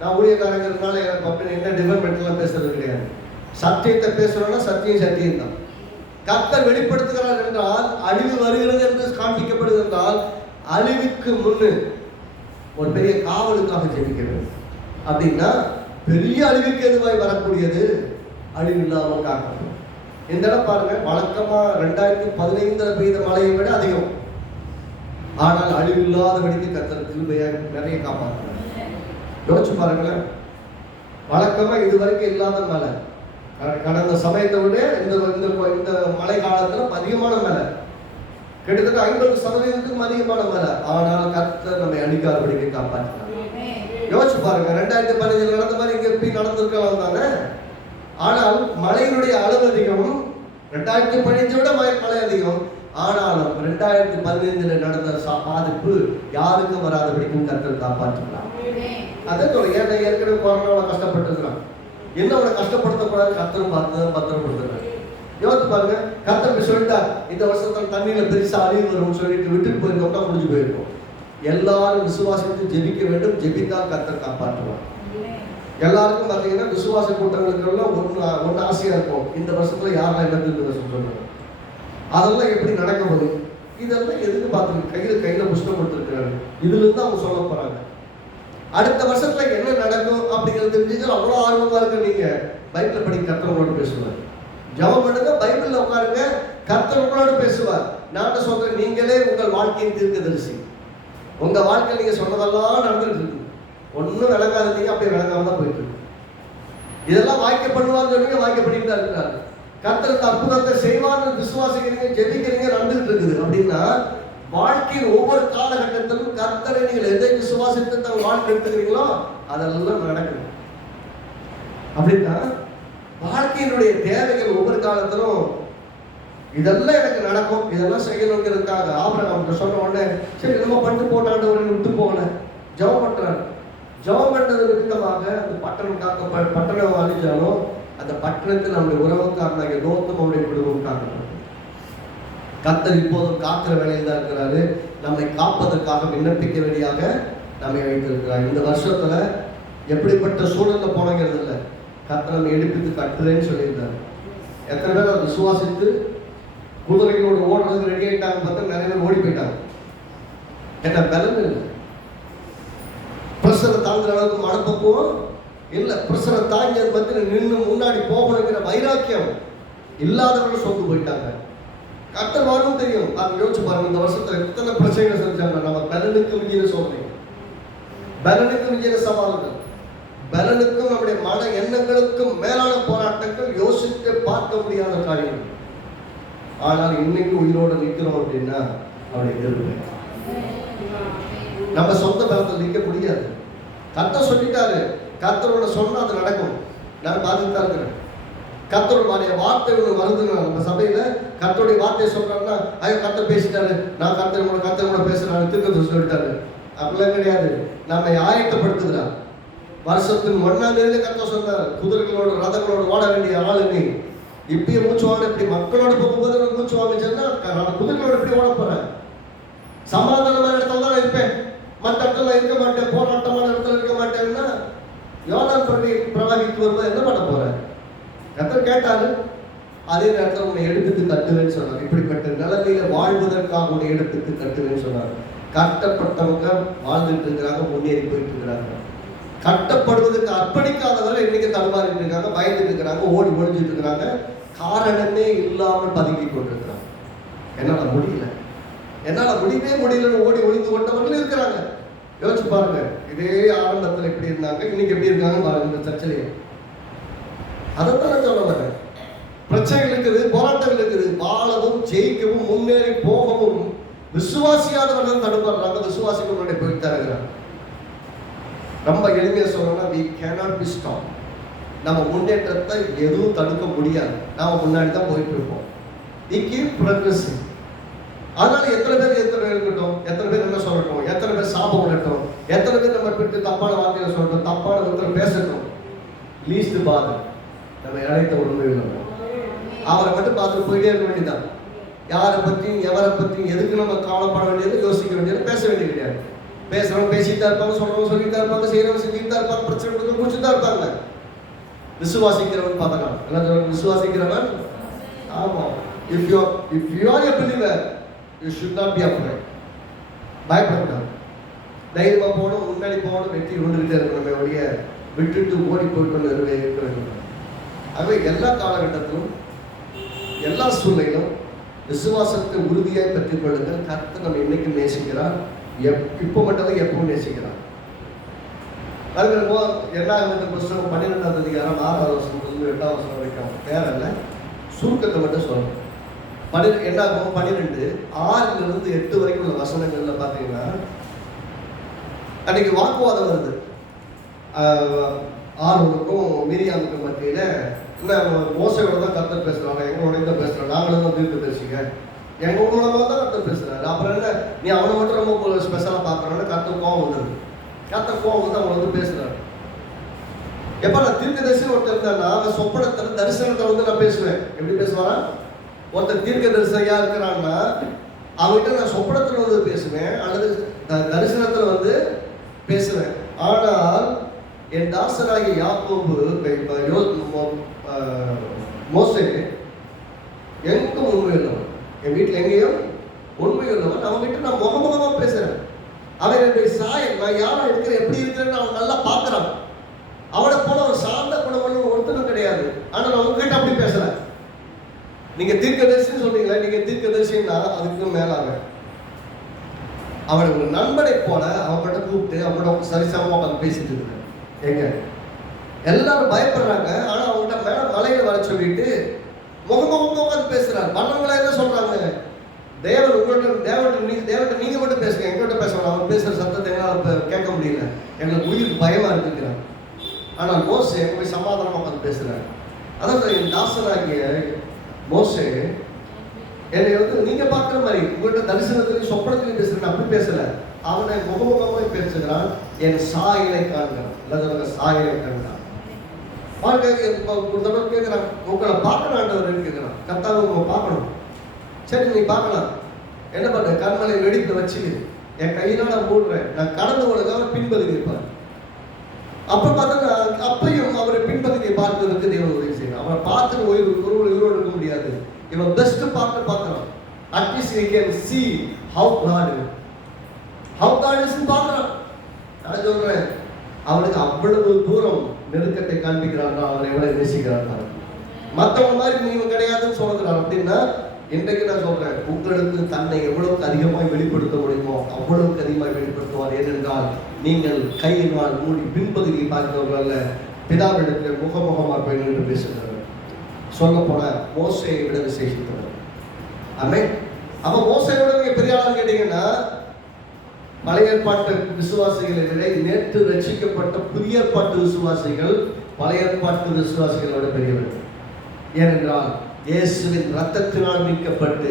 நான் ஊழியக்காரங்கிறதுனால எனக்கு அப்படின்னு என்ன டிபார்ட்மெண்ட் எல்லாம் பேசுறது கிடையாது. சத்தியத்தை பேசுறோம்னா சத்தியம் தான். கர்த்தர் வெளிப்படுத்துகிறார் என்றால் அழிவு வருகிறது என்று காண்பிக்கப்படுது என்றால் அழிவுக்கு முன்னு ஒரு பெரிய காவலுக்காக ஜெபிக்க வேண்டும். அப்படின்னா பெரிய அழிவுக்கு எதுவாய் வரக்கூடியது அழிவு இல்லாமல் காக்கணும். இந்த இடம் பாருங்க, வழக்கமா 2015 பெய்த மழையை விட அதிகம். ஆனால் அழிவு இல்லாதபடிக்கு கர்த்தர் கிருபையாக நிறைய காப்பாற்றுறார். யோசிச்சு பாருங்களேன், வழக்கமா இதுவரைக்கும் இல்லாத மழை, கடந்த சமயத்தை விட இந்த மழை காலத்துல அதிகமான மழை, கிட்டத்தட்ட 50% அதிகமான மழை. ஆனால் கர்த்தர் நம்மை அழிக்காதபடிக்கு காப்பாற்றினார். யோசிச்சு பாருங்க, 2015 நடந்த மாதிரி இங்க எப்படி நடந்திருக்கலாம் தானே. ஆனால் மழையினுடைய அளவு அதிகம், 2015 விட மழை அதிகம். ஆனாலும் 2015 நடந்த பாதிப்பு யாருக்கும் வராதபடிக்கும் கர்த்தர் காப்பாற்றினார். அதே போல ஏற்கனவே கொரோனாவை கஷ்டப்பட்டுருக்கிறான், என்ன அவனை கஷ்டப்படுத்தக்கூடாது கர்த்தர் பார்த்து பத்திரப்படுத்துறாரு. யோசித்து பாருங்க, கர்த்தர் சொல்லிட்டா இந்த வருஷத்துல தண்ணியில பெருசா அழிவு வரும்னு சொல்லிட்டு விட்டுட்டு போயிருந்தோம்னா முடிஞ்சு போயிருக்கும். எல்லாரும் விசுவாசித்து ஜெபிக்க வேண்டும், ஜெபித்தால் கர்த்தர் காப்பாற்றுவார். எல்லாருக்கும் பார்த்தீங்கன்னா விசுவாச கூட்டங்களுக்கு எல்லாம் ஒன்னு ஆசையா இருக்கும், இந்த வருஷத்துல யாரெல்லாம் என்ன சொல்றாங்க, அதெல்லாம் எப்படி நடக்க போகுது, இதெல்லாம் எதுக்கு பார்த்து கையில புஷ்டம் கொடுத்துருக்காரு, இதுல இருந்து அவங்க சொல்ல போறாங்க. அடுத்த வருஷத்துல என்ன நடக்கும் அப்படிங்கிறது தெரிஞ்சு அவ்வளவு ஆர்வமா இருக்க நீங்க பைபிள் படி கர்த்தர் உங்களோட பேசுவார். ஜெபம் பண்ணுங்க, பைபிள்ல உட்காருங்க, கர்த்தர் உங்களோட பேசுவார். நான் சொல்றேன், நீங்களே உங்கள் வாழ்க்கையின் தீர்க்கதரிசி. உங்க வாழ்க்கையில் நீங்க சொன்னதெல்லாம் நடந்துட்டு இருக்கு, ஒன்னும் விளங்காதீங்க, அப்படியே விளங்காம தான் போயிட்டு இருக்கு. இதெல்லாம் வாய்க்க பண்ணுவான்னு சொன்னீங்க, வாய்க்க பண்ணிட்டு தான் இருக்கிறாரு. கர்த்தர் அற்புதத்தை செய்வான்னு விசுவாசிக்கிறீங்க, ஜெபிக்கிறீங்க, நடந்துட்டு இருக்குது. அப்படின்னா வாழ்க்கையின் ஒவ்வொரு காலகட்டத்திலும் கர்த்தரை நீங்கள் எதை விசுவாசித்து தன் வாழ்க்கை எடுத்துக்கிறீங்களோ அதெல்லாம் நடக்கும். அப்படின்னா வாழ்க்கையினுடைய தேவைகள் ஒவ்வொரு காலத்திலும் இதெல்லாம் எனக்கு நடக்கும், இதெல்லாம் செய்யணுங்கிறதுக்காக ஆபிரகாம் சொன்ன உடனே சரி நம்ம பண்ணிட்டு போட்டாண்டவரை விட்டு போகல, ஜெபம் பண்றாரு. ஜெபம் பண்றது நிமித்தமாக அந்த பட்டணம் அழிஞ்சாலும் அந்த பட்டணத்தில் நம்முடைய உறவுக்காரனாகிய லோத்தும் அவருடைய குடும்பம் காக்கணும். கர்த்தர் இப்போதும் காக்கிற வேலையில் தான் இருக்கிறாரு. நம்மை காப்பதற்காக விண்ணப்பிக்க வேண்டியாக நம்மை வைத்திருக்கிறார். இந்த வருஷத்துல எப்படிப்பட்ட சூழல்ல போனங்கிறது இல்லை, கர்த்தர் நம்ம எடுப்பித்து கட்டுறேன்னு சொல்லியிருந்தாரு. எத்தனை பேர் அதை விசுவாசித்து குதிரைகளோடு ஓடுறதுக்கு ரெடி ஆகிட்டாங்க பார்த்தா நிறைய பேர் ஓடி போயிட்டாங்க. என்ன பலன் இல்லை, பிரஷரை தாங்குற அளவுக்கு மனப்பக்குவம் இல்லை, பிரஷரை தாங்கி அதை பற்றி நின்று முன்னாடி போகணுங்கிற வைராக்கியம் இல்லாதவர்கள் சொந்து போயிட்டாங்க. கர்த்தர் வரும் தெரியும். அது யோசிச்சு பாருங்க, இந்த வருஷத்துல எத்தனை பிரச்சனைகள் செஞ்சாங்க. நம்ம பலனுக்கு மிஞ்சின சோதனை, பலனுக்கு மிஞ்சின சவால்கள், பலனுக்கும் நம்முடைய மன எண்ணங்களுக்கும் மேலான போராட்டங்கள், யோசித்து பார்க்க முடியாத காரியங்கள். ஆனால் இன்னைக்கு உயிரோடு நிற்கிறோம் அப்படின்னா அவருடைய கிருபை. நம்ம சொந்த பலத்தில் நிற்க முடியாது. கர்த்தர் சொல்லிட்டாரு, கர்த்தரோட சொன்னா அது நடக்கும். நான் பார்த்துட்டு தான் இருக்கிறேன். கர்த்தருடைய வார்த்தை ஒன்று வருதுன்னா நம்ம சபையில கர்த்தருடைய வார்த்தையை சொல்றாருன்னா ஐயோ கர்த்தர் பேசிட்டாரு, நான் கர்த்தர் கூட பேசுறாரு, திருக்கத்தை சொல்லிட்டாரு. அப்படிலாம் கிடையாது. நம்ம ஆயத்தப்படுத்துகிறார். வருஷத்துக்கு 1ஆம் தேதி கர்த்தர் சொன்னார், குதிரைகளோட ரதங்களோட ஓட வேண்டிய ஆளு நீ. இப்பயே மூச்சு வாங்க, இப்படி மக்களோட போகும்போது மூச்சு வாங்க சொன்னா குதிரைகளோட எப்படி ஓட போறேன்? சமாதானமான இடத்துல தான் இருப்பேன், மற்ற இடத்துல இருக்க மாட்டேன், போராட்டமான இடத்துல இருக்க மாட்டேன்னா யோர்தான் பிரவாகிக்கு வரும்போது என்ன பண்ண போறேன்? கர்த்தர் கேட்டாரு. அதே நேரத்தில் உன்னை எடுத்துட்டு கட்டுவேன்னு சொன்னார். இப்படிப்பட்ட நிலைமையில வாழ்வதற்காக உன்னை எடுத்துட்டு கட்டுவேன்னு சொன்னார். கட்டப்பட்டவங்க வாழ்ந்துட்டு இருக்கிறாங்க, முன்னேறி போயிட்டு இருக்கிறாங்க. கட்டப்படுவதற்கு அர்ப்பணிக்காதவர்கள் இன்னைக்கு தடுமாறிட்டு இருக்காங்க, பயந்துட்டு இருக்கிறாங்க, ஓடி ஒழிஞ்சிட்டு இருக்கிறாங்க, காரணமே இல்லாமல் பதுங்கி கொண்டிருக்கிறாங்க. என்னால முடியவே முடியலன்னு ஓடி ஒழிந்து கொண்டவர்கள் இருக்கிறாங்க. யோசிச்சு பாருங்க, இதே ஆரம்பத்தில் எப்படி இருந்தாங்க, இன்னைக்கு எப்படி இருக்காங்க பாருங்க. இந்த சர்ச்சையிலே அதைத்தான் சொல்ல வரேன். பிரச்சனைகள் இருக்குது, போராட்டங்கள் இருக்குது. வாழவும் ஜெயிக்கவும் முன்னேறி போகவும் விசுவாசியாதவர்கள் தடுப்படுறாங்க. விசுவாசிக்கு முன்னாடி போயிட்டு தான் இருக்கிறாங்க. ரொம்ப எளிமையா சொல்லணும்னா we cannot be stopped. நம்ம முன்னேற்றத்தை எதுவும் தடுக்க முடியாது. நாம முன்னாடி தான் போயிட்டு இருப்போம். we keep progressing. அதனால எத்தனை பேர் இருக்கட்டும், எத்தனை பேர் என்ன சொல்லட்டும், எத்தனை பேர் சாபம் விடட்டும், எத்தனை பேர் நம்ம விட்டு தப்பான வார்த்தையை சொல்லட்டும், தப்பான விதத்தில் பேசட்டும், லீஸ்ட் பாது நம்ம இழைத்த உண்மை இல்லை. அவரை மட்டும் பார்த்துட்டு போயிட்டே இருக்க வேண்டியதான். யாரை பற்றியும் எவரை பற்றியும் எதுக்கு நம்ம கவலைப்பட வேண்டியது, யோசிக்க வேண்டியது, பேச வேண்டியது கிடையாது. பேசுறவங்க பேசிட்டு தான் இருப்பாங்க, சொல்றவங்க சொல்லிட்டு தான் இருப்பாங்க, செய்யறவங்க செஞ்சுட்டு தான் இருப்பாங்க, பிரச்சனை கொடுத்து முடிச்சுட்டு தான் இருப்பாங்க. விசுவாசிக்கிறவன் பார்க்கலாம். என்ன விசுவாசிக்கிறவன்? ஆமா. If you are a believer, you should not be afraid. பயப்படக்கூடாது. தைரியமா போகணும், முன்னாடி போகணும், வெற்றி கொண்டுகிட்டே இருக்கணுமே ஒழிய விட்டுட்டு ஓடி போய்ட்டு இருக்க வேண்டும். ஆகவே எல்லா காலகட்டத்திலும் எல்லா சூழ்நிலையிலும் விசுவாசத்தை உறுதியாய் பெற்றுக் கொள்ளுங்கள். கர்த்தர் நம்ம இன்னைக்கு நேசிக்கிறார், இப்போ மட்டும் எப்பவும் நேசிக்கிறார். அதுக்கு என்ன புஸ்தகம் 12ஆம் அதிகாரம் 6வது வசனத்திலிருந்து 8வது வசனம் வரைக்கும் பேரல்ல சுருக்கத்தை மட்டும் சொல்லணும். 12 6லிருந்து 8 வரைக்கும் உள்ள வசனங்கள்ல பார்த்தீங்கன்னா அன்னைக்கு வாக்குவாதம் வருது. ஆரோனுக்கும் மீரியாமுக்கும் மத்தியில என்ன மோசையோட தான் கர்த்தர் பேசுறாங்க, எங்களோட தான் பேசுறாங்க, நாங்களும் தான் தீர்க்க பேசுங்க, எங்க மூலமா தான் கர்த்தர் பேசுறாரு. அப்புறம் என்ன நீ அவனை மட்டும் ரொம்ப ஸ்பெஷலா பாக்குறான்னு கர்த்தர் கோவம் வந்துருது. கர்த்தர் கோவம் வந்து அவன் வந்து பேசுறாரு. எப்ப நான் தீர்க்கதரிசி ஒருத்தர் இருந்தா அவன் சொப்பனத்துல தரிசனத்தை வந்து நான் பேசுவேன். எப்படி பேசுவாரா? ஒருத்தர் தீர்க்க தரிசனையா இருக்கிறான்னா அவன்கிட்ட நான் சொப்பனத்துல வந்து பேசுவேன் அல்லது தரிசனத்துல வந்து பேசுவேன். ஆனால் என் தாசராகிய யாக்கோபு மோசே எங்கும் உண்மை உள்ளவன், என் வீட்டில் எங்கேயும் உண்மை உள்ளவன், அவன்கிட்ட நான் முகமுகமா பேசுறேன். அவன் என்னுடைய சாயல், நான் யாரா இருக்கிறேன், எப்படி இருக்கிறேன்னு அவன் நல்லா பார்க்கறான். அவனை போல ஒரு சார்ந்த குணம் ஒருத்தனும் கிடையாது. ஆனால் நான் உங்ககிட்ட அப்படி பேசுறேன். நீங்க தீர்க்கதரிசின்னு சொல்றீங்களா, நீங்க தீர்க்கதரிசின்னா அதுக்கு மேலாக அவன் ஒரு நண்பனை போல அவன்கிட்ட கூப்பிட்டு அவனோட சரிசமமா உட்காந்து பேசிட்டு இருக்க. எங்க எல்லாரும் பயப்படுறாங்க. ஆனா அவங்ககிட்ட மேல மலையில வர சொல்லிட்டு முகமுகமா உட்காந்து பேசுறாரு. மன்னவங்களா என்ன சொல்றாங்க? தேவன் தேவன் நீங்க மட்டும் பேசுங்க, எங்கள்கிட்ட பேசணும். அவன் பேசுற சத்தத்தை எங்களால் கேட்க முடியல, எங்களுக்கு உயிருக்கு பயமா இருக்குங்கிறான். ஆனால் மோசே போய் சமாதானமா உட்காந்து பேசுறாரு. அதாவது என் தாசனாகிய மோசே என்னை வந்து நீங்க பார்க்குற மாதிரி உங்கள்கிட்ட தரிசனத்திலையும் சொப்பனத்திலையும் பேசுறேன், அப்படி பேசல. அவனை முகமுகமாய் பேசுகிறான். என் சாயலை காண்கிறான், இல்லை சாயலை காண்கிறான். ஒரு தடவை கேட்கிறான், உங்களை பார்க்கணும் ஆண்டவர் கேட்கிறான். கர்த்தாவை உங்களை பார்க்கணும். சரி நீ பார்க்கலாம், என்ன பண்ண? கண்மலை வெடிக்க வச்சு என் கையில நான் மூடுறேன், நான் கடந்து போனதாக பின்பகுதி இருப்பார். அப்ப பார்த்தா அப்பையும் அவரை பின்பகுதியை பார்க்கிறதுக்கு தேவன் உதவி செய்யணும். அவரை பார்த்துட்டு ஒருவர் இருக்க முடியாது. இவன் பெஸ்ட் பார்க்கறான். At least he can see how God is பார்க்கறான். நான் சொல்றேன், அவனுக்கு அவ்வளவு தூரம் நெருக்கத்தை காண்பிக்கிறான். அவனை எவ்வளவு நேசிக்கிறான். மற்றவங்க மாதிரி நீங்க கிடையாதுன்னு சொல்றான். அப்படின்னா இன்றைக்கு நான் சொல்றேன், உங்களுக்கு தன்னை எவ்வளவுக்கு அதிகமாக வெளிப்படுத்த முடியுமோ அவ்வளவுக்கு அதிகமாக வெளிப்படுத்துவார். ஏனென்றால் நீங்கள் கையினால் மூடி பின்பகுதியை பார்க்கிறவர்கள் அல்ல, பிதாவிடத்தில் முகமுகமாக போய் நின்று பேசுகிறவர். சொல்ல போன மோசையை விட விசேஷித்தவர். ஆமென். அப்ப மோசையோட நீங்க பெரிய ஆளு கேட்டீங்கன்னா, பழைய ஏற்பாட்டு விசுவாசிகளை விட நேற்று ரட்சிக்கப்பட்ட புதிய ஏற்பாட்டு விசுவாசிகள் பழைய ஏற்பாட்டு விசுவாசிகளோட பெரியவர்கள். ஏனென்றால் இயேசுவின் ரத்தத்தினால் மீட்கப்பட்டு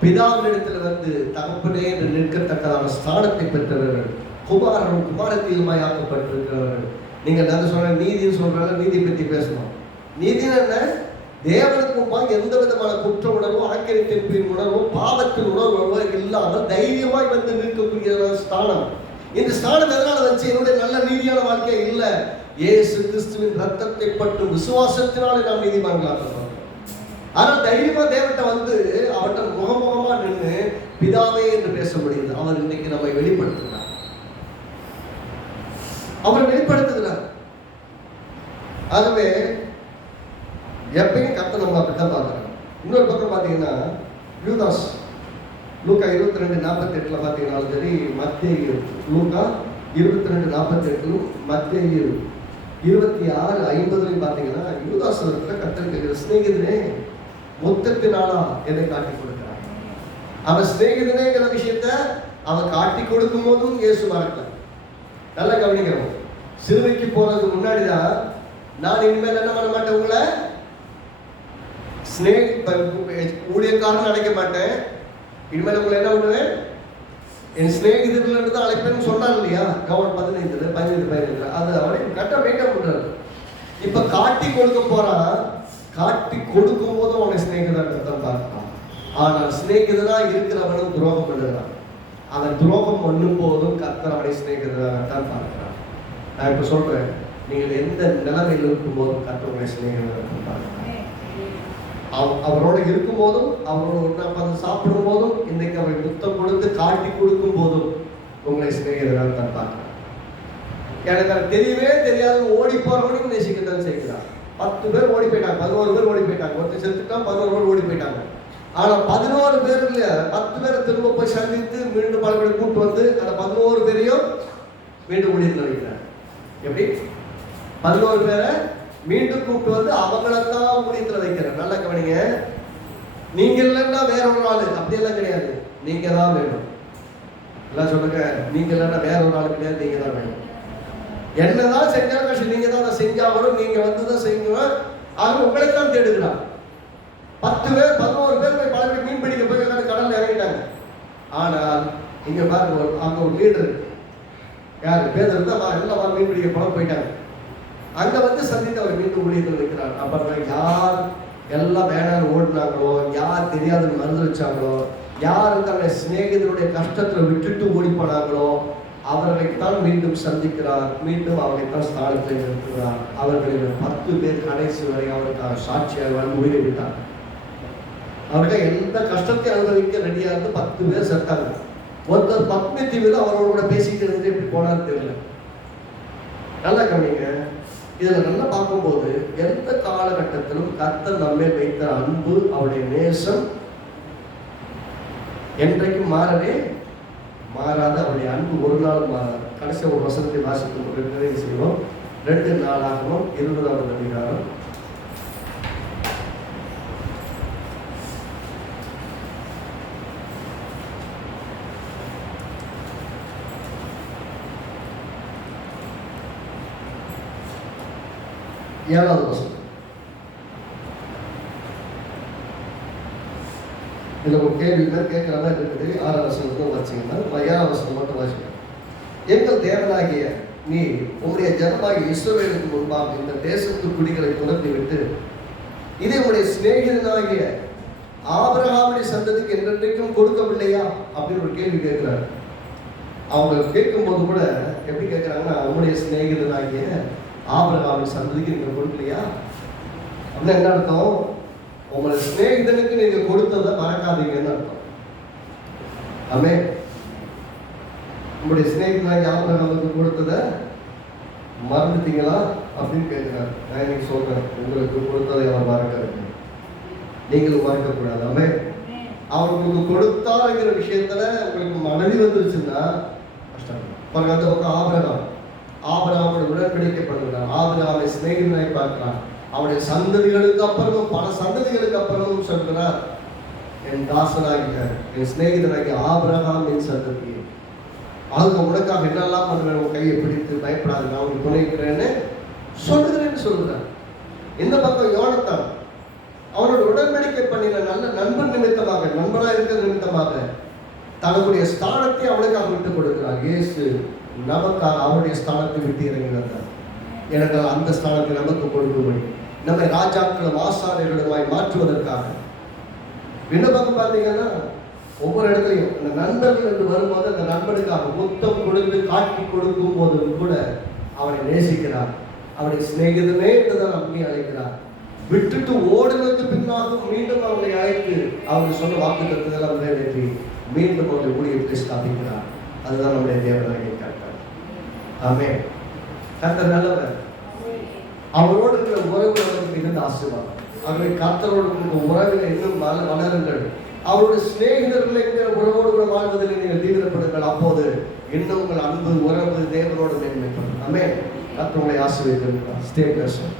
பிதாவினிடத்தில் வந்து தகப்பனே என்று நிற்கத்தக்கதான ஸ்தானத்தை பெற்றவர்கள், குமாரனும் குமாரத்தியுமாய் ஆக்கப்பட்டிருக்கிறவர்கள். நீங்கள் நான் சொல்ற நீதின்னு சொல்றாங்க, நீதியை பற்றி பேசணும். நீதின்னு என்ன? தேவனுக்கு முன்பாக எந்த விதமான குற்ற உணர்வோ ஆக்கிரமிப்பின் உணர்வோ பாவத்தின் உணர்வோ இல்லாமல் தைரியமாய் வந்து நிற்கக்கூடிய ஸ்தானம். இந்த ஸ்தானம் எதனால வச்சு? என்னுடைய நல்ல நீதியான வாழ்க்கை இல்லை, இயேசு கிறிஸ்துவின் ரத்தத்தை பட்டு விசுவாசத்தினாலே நாம் நீதிமான்களாக. ஆனால் தைரியமா தேவன்கிட்ட வந்து அவர்கிட்ட முகமுகமா நின்று பிதாவே என்று பேச முடியுது. அவர் இன்னைக்கு நம்மை வெளிப்படுத்துகிறார். அவர் வெளிப்படுத்துகிறார். ஆகவே எப்பயும் கர்த்தர் நம்ம அப்படித்தான் பார்க்கறாங்க. இன்னொரு பக்கம் பார்த்தீங்கன்னா யூதாஸ் லூக்கா 22:48 பார்த்தீங்கன்னா சரி, மத்தேயு லூக்கா 22:48 மத்தேயு 26:50 பார்த்தீங்கன்னா யூதாஸ் அவர்கிட்ட கர்த்தர் கேட்கிற, சிநேகிதனே முத்தத்தினாலா என்னை காட்டி கொடுக்கிறார். அவன் சிநேகிதனேங்கிற விஷயத்த அவன் காட்டி கொடுக்கும் போதும் இயேசு மறக்கல. நல்லா கவனிக்கிறோம். சிலுவைக்கு போறதுக்கு முன்னாடிதான் நான் இனிமேல் என்ன பண்ண மாட்டேன், உங்களை ஊழியக்காரன் அழைக்க மாட்டேன், இனிமேல் உங்களை என்ன பண்ணுவேன், என் சிநேகிதர்கள் தான் அழைப்பேன்னு சொன்னார் இல்லையா கவனம் 15 அது அவனை கட்ட மெயின்டைன் பண்றாரு. இப்ப காட்டி கொடுக்க போறான். காட்டி கொடுக்கும் போதும் அவனை சிநேகிதன் பார்க்கலாம். ஆனால் சிநேகிதனா இருக்கிறவனும் துரோகம் பண்ணுறான். அவன் துரோகம் பண்ணும் போதும் கர்த்தர் அவனை சிநேகிதனாகத்தான் பார்க்கிறான். நான் இப்ப சொல்றேன், நீங்கள் எந்த நிலைமையில் இருக்கும் போதும் கர்த்தர் உங்களை சிநேகிதனாகத்தான் பார்க்கிறான். அவரோட இருக்கும் போதும், அவரோட சாப்பிடும் போதும், இன்னைக்கு அவரை முத்தம் கொடுத்து காட்டி கொடுக்கும் போதும் உங்களை சிநேகிதனாகத்தான் பார்க்கிறான். எனக்கு அது தெரியவே தெரியாது ஓடி போறவனையும் நேசிக்கத்தான் செய்கிறான். 10 பேர் ஓடி போயிட்டாங்க, 11 பேர் ஓடி போயிட்டாங்க, ஒருத்தர் செத்துட்டான், 11 பேர் ஓடி போயிட்டாங்க. ஆனா 11 பேர் இல்ல, 10 பேரை திரும்ப போய் சந்தித்து மீண்டும் பல பேரை கூட்டு வந்து அந்த 11 பேரையும் மீண்டும் ஊழியத்தில் வைக்கிறார். எப்படி 11 பேரை மீண்டும் கூப்பிட்டு வந்து அவங்களத்தான் ஊழியத்தில் வைக்கிறார். நல்லா கவனிங்க. நீங்க இல்லைன்னா வேற ஒரு ஆளு அப்படியெல்லாம் கிடையாது, நீங்க தான் வேணும். எல்லாம் சொல்லுங்க, நீங்க இல்லைன்னா வேற ஒரு ஆளு கிடையாது, நீங்க தான் வேணும். என்னதான் செஞ்சாலும் நீங்க தான் செஞ்சாலும் நீங்க வந்து தான் செய்யணும். ஆக உங்களைத்தான் தேடுகிறான். 10 பேர் 11 பேர் போய் பல பேர் மீன் பிடிக்க போய் கடல்ல இறங்கிட்டாங்க. ஆனால் இங்க பாருங்க, அங்க ஒரு லீடர் யாரு பேர் இருந்தா எல்லாம் மீன் பிடிக்க போல போயிட்டாங்க. அங்க வந்து சந்தித்து அவர் மீண்டும் ஊழியத்தில் வைக்கிறார். அப்புறம் யார் எல்லாம் வேணாலும் ஓடினாங்களோ, யார் தெரியாத மறுதளிச்சாங்களோ, யார் தன்னை சிநேகிதனுடைய கஷ்டத்துல விட்டுட்டு ஓடி போனாங்களோ அவர்களைத்தான் மீண்டும் சந்திக்கிறார். மீண்டும் அவர்களைத்தான் ஸ்தானத்தில் நிறுத்துகிறார். அவர்களில் 10 பேர் கடைசி வரை அவருக்காக சாட்சியாக வந்து உயிரை விட்டார். அவர்கள் எந்த கஷ்டத்தையும் அனுபவிக்க ரெடியா இருந்து 10 பேர் செத்தாங்க. ஒருத்தர் பத்மி தீவில் அவரோட கூட பேசிட்டு இருந்து எப்படி போனான்னு தெரியல. நல்லா கவனிங்க. இதுல நல்லா பார்க்கும்போது எந்த காலகட்டத்திலும் கர்த்தர் நம்மை வைத்த அன்பு, அவருடைய நேசம் என்றைக்கும் மாறவே மாறாத. அவருடைய அன்பு ஒரு நாள் மாறாது. கடைசி ஒரு வசனத்தை வாசித்து நிறைவு செய்வோம். 2 நாளாகவும் 20வது அதிகாரம் 7வது வசனம். இதுல ஒரு கேள்வி கேட்கிற மாதிரி இருக்குது. 6வது வசனத்தும் வாசிங்கன்னா 7வது வசனம் மட்டும் வாசிக்கணும். எங்கள் தேவனாகிய நீ உங்களுடைய ஜனமாகிய இஸ்ரவேலுக்கு முன்பாக இந்த தேசத்து குடிகளை துரத்தி விட்டு இதை உங்களுடைய சிநேகிதனாகிய ஆபிரகாமுடைய சந்ததிக்கு என்றென்றைக்கும் கொடுக்கவில்லையா அப்படின்னு ஒரு கேள்வி கேட்கிறாரு. அவங்க கேட்கும்போது கூட எப்படி கேட்கிறாங்கன்னா, உங்களுடைய சிநேகிதனாகிய ஆபிரகாமின் சந்ததிக்கு நீங்க கொடுக்கலையா அப்படின்னு என்ன அர்த்தம்? உங்களுடைய சிநேகிதனுக்கு நீங்க கொடுத்ததை மறக்காதீங்கன்னு அர்த்தம். ஆமே, உங்களுடைய சிநேகிதனாகி ஆபிரகாமுக்கு கொடுத்ததை மறந்துட்டீங்களா அப்படின்னு கேட்கிறார். நான் இன்னைக்கு சொல்றேன், உங்களுக்கு கொடுத்ததை அவர் மறக்கிறது, நீங்களும் மறக்கக்கூடாது. ஆமே, அவர் உங்களுக்கு கொடுத்தாருங்கிற விஷயத்துல உங்களுக்கு மனதி வந்துருச்சுன்னா கஷ்டம். பாருங்க, அந்த பக்கம் ஆபிரகாமோட உடன்படிக்கப்படுகிறார். ஆபிரகாமை சிநேகிதனாய் பார்க்கிறார். அவருடைய சந்ததிகளுக்கு அப்புறமும் பல சந்ததிகளுக்கு அப்புறமும் சொல்கிறார், என் தாசனாகிய என் சிநேகிதனாகிய ஆபிரகாமின் சந்ததி, அவங்க உனக்காக என்னெல்லாம் பண்ணுவேன், உன் கையை பிடித்து பயப்படாது, நான் உனக்கு துணைக்கிறேன்னு சொல்லுகிறேன்னு. இந்த பக்கம் யோனத்தான் அவனோட உடன்படிக்கை பண்ணின நல்ல நண்பன் நிமித்தமாக, நண்பனாக இருக்கிற நிமித்தமாக தன்னுடைய ஸ்தானத்தை அவனுக்காக விட்டுக் கொடுக்கிறார். இயேசு நமக்காக அவருடைய ஸ்தானத்தை விட்டு இறங்கினார். எனக்கு அந்த ஸ்தானத்தை நமக்கு கொடுக்கும்படி நம்மை ராஜாக்களும் ஆசாரியர்களுமாய் மாற்றுவதற்காக. விண்ணப்பம் பார்த்தீங்கன்னா ஒவ்வொரு இடத்துலையும் அந்த நண்பர்கள் என்று வரும்போது அந்த நண்பனுக்காக முத்தம் கொடுத்து காட்டி கொடுக்கும் போதும் கூட அவனை நேசிக்கிறார். அவனை சிநேகிதமே என்றுதான் அப்படி அழைக்கிறார். விட்டுட்டு ஓடுவதற்கு பின்னாக மீண்டும் அவனை அழைத்து அவர்கள் சொன்ன வாக்கு தத்துவெல்லாம் நிறைவேற்றி மீண்டும் அவருடைய ஊழியத்தை ஸ்தாபிக்கிறார். அதுதான் நம்முடைய தேவனாகிய கர்த்தர். ஆமே, கர்த்தர் நல்லவர். அவரோடு இருக்கிற உறவு அவருக்கு மிகுந்த ஆசீர்வாதம். ஆகவே கர்த்தரோடு இருக்கிற உறவுகளை இன்னும் வளருங்கள். அவருடைய சிநேகிதர்களை உறவோடு கூட வாழ்வதில் நீங்கள் தீவிரப்படுங்கள். அப்போது இன்னும் உங்கள் அன்பு உறவு தேவனோடு மேன்மைப்படும். ஆமே, கர்த்தர் உங்களை ஆசீர்வதித்திருக்கிறார். ஸ்டே பேசும்.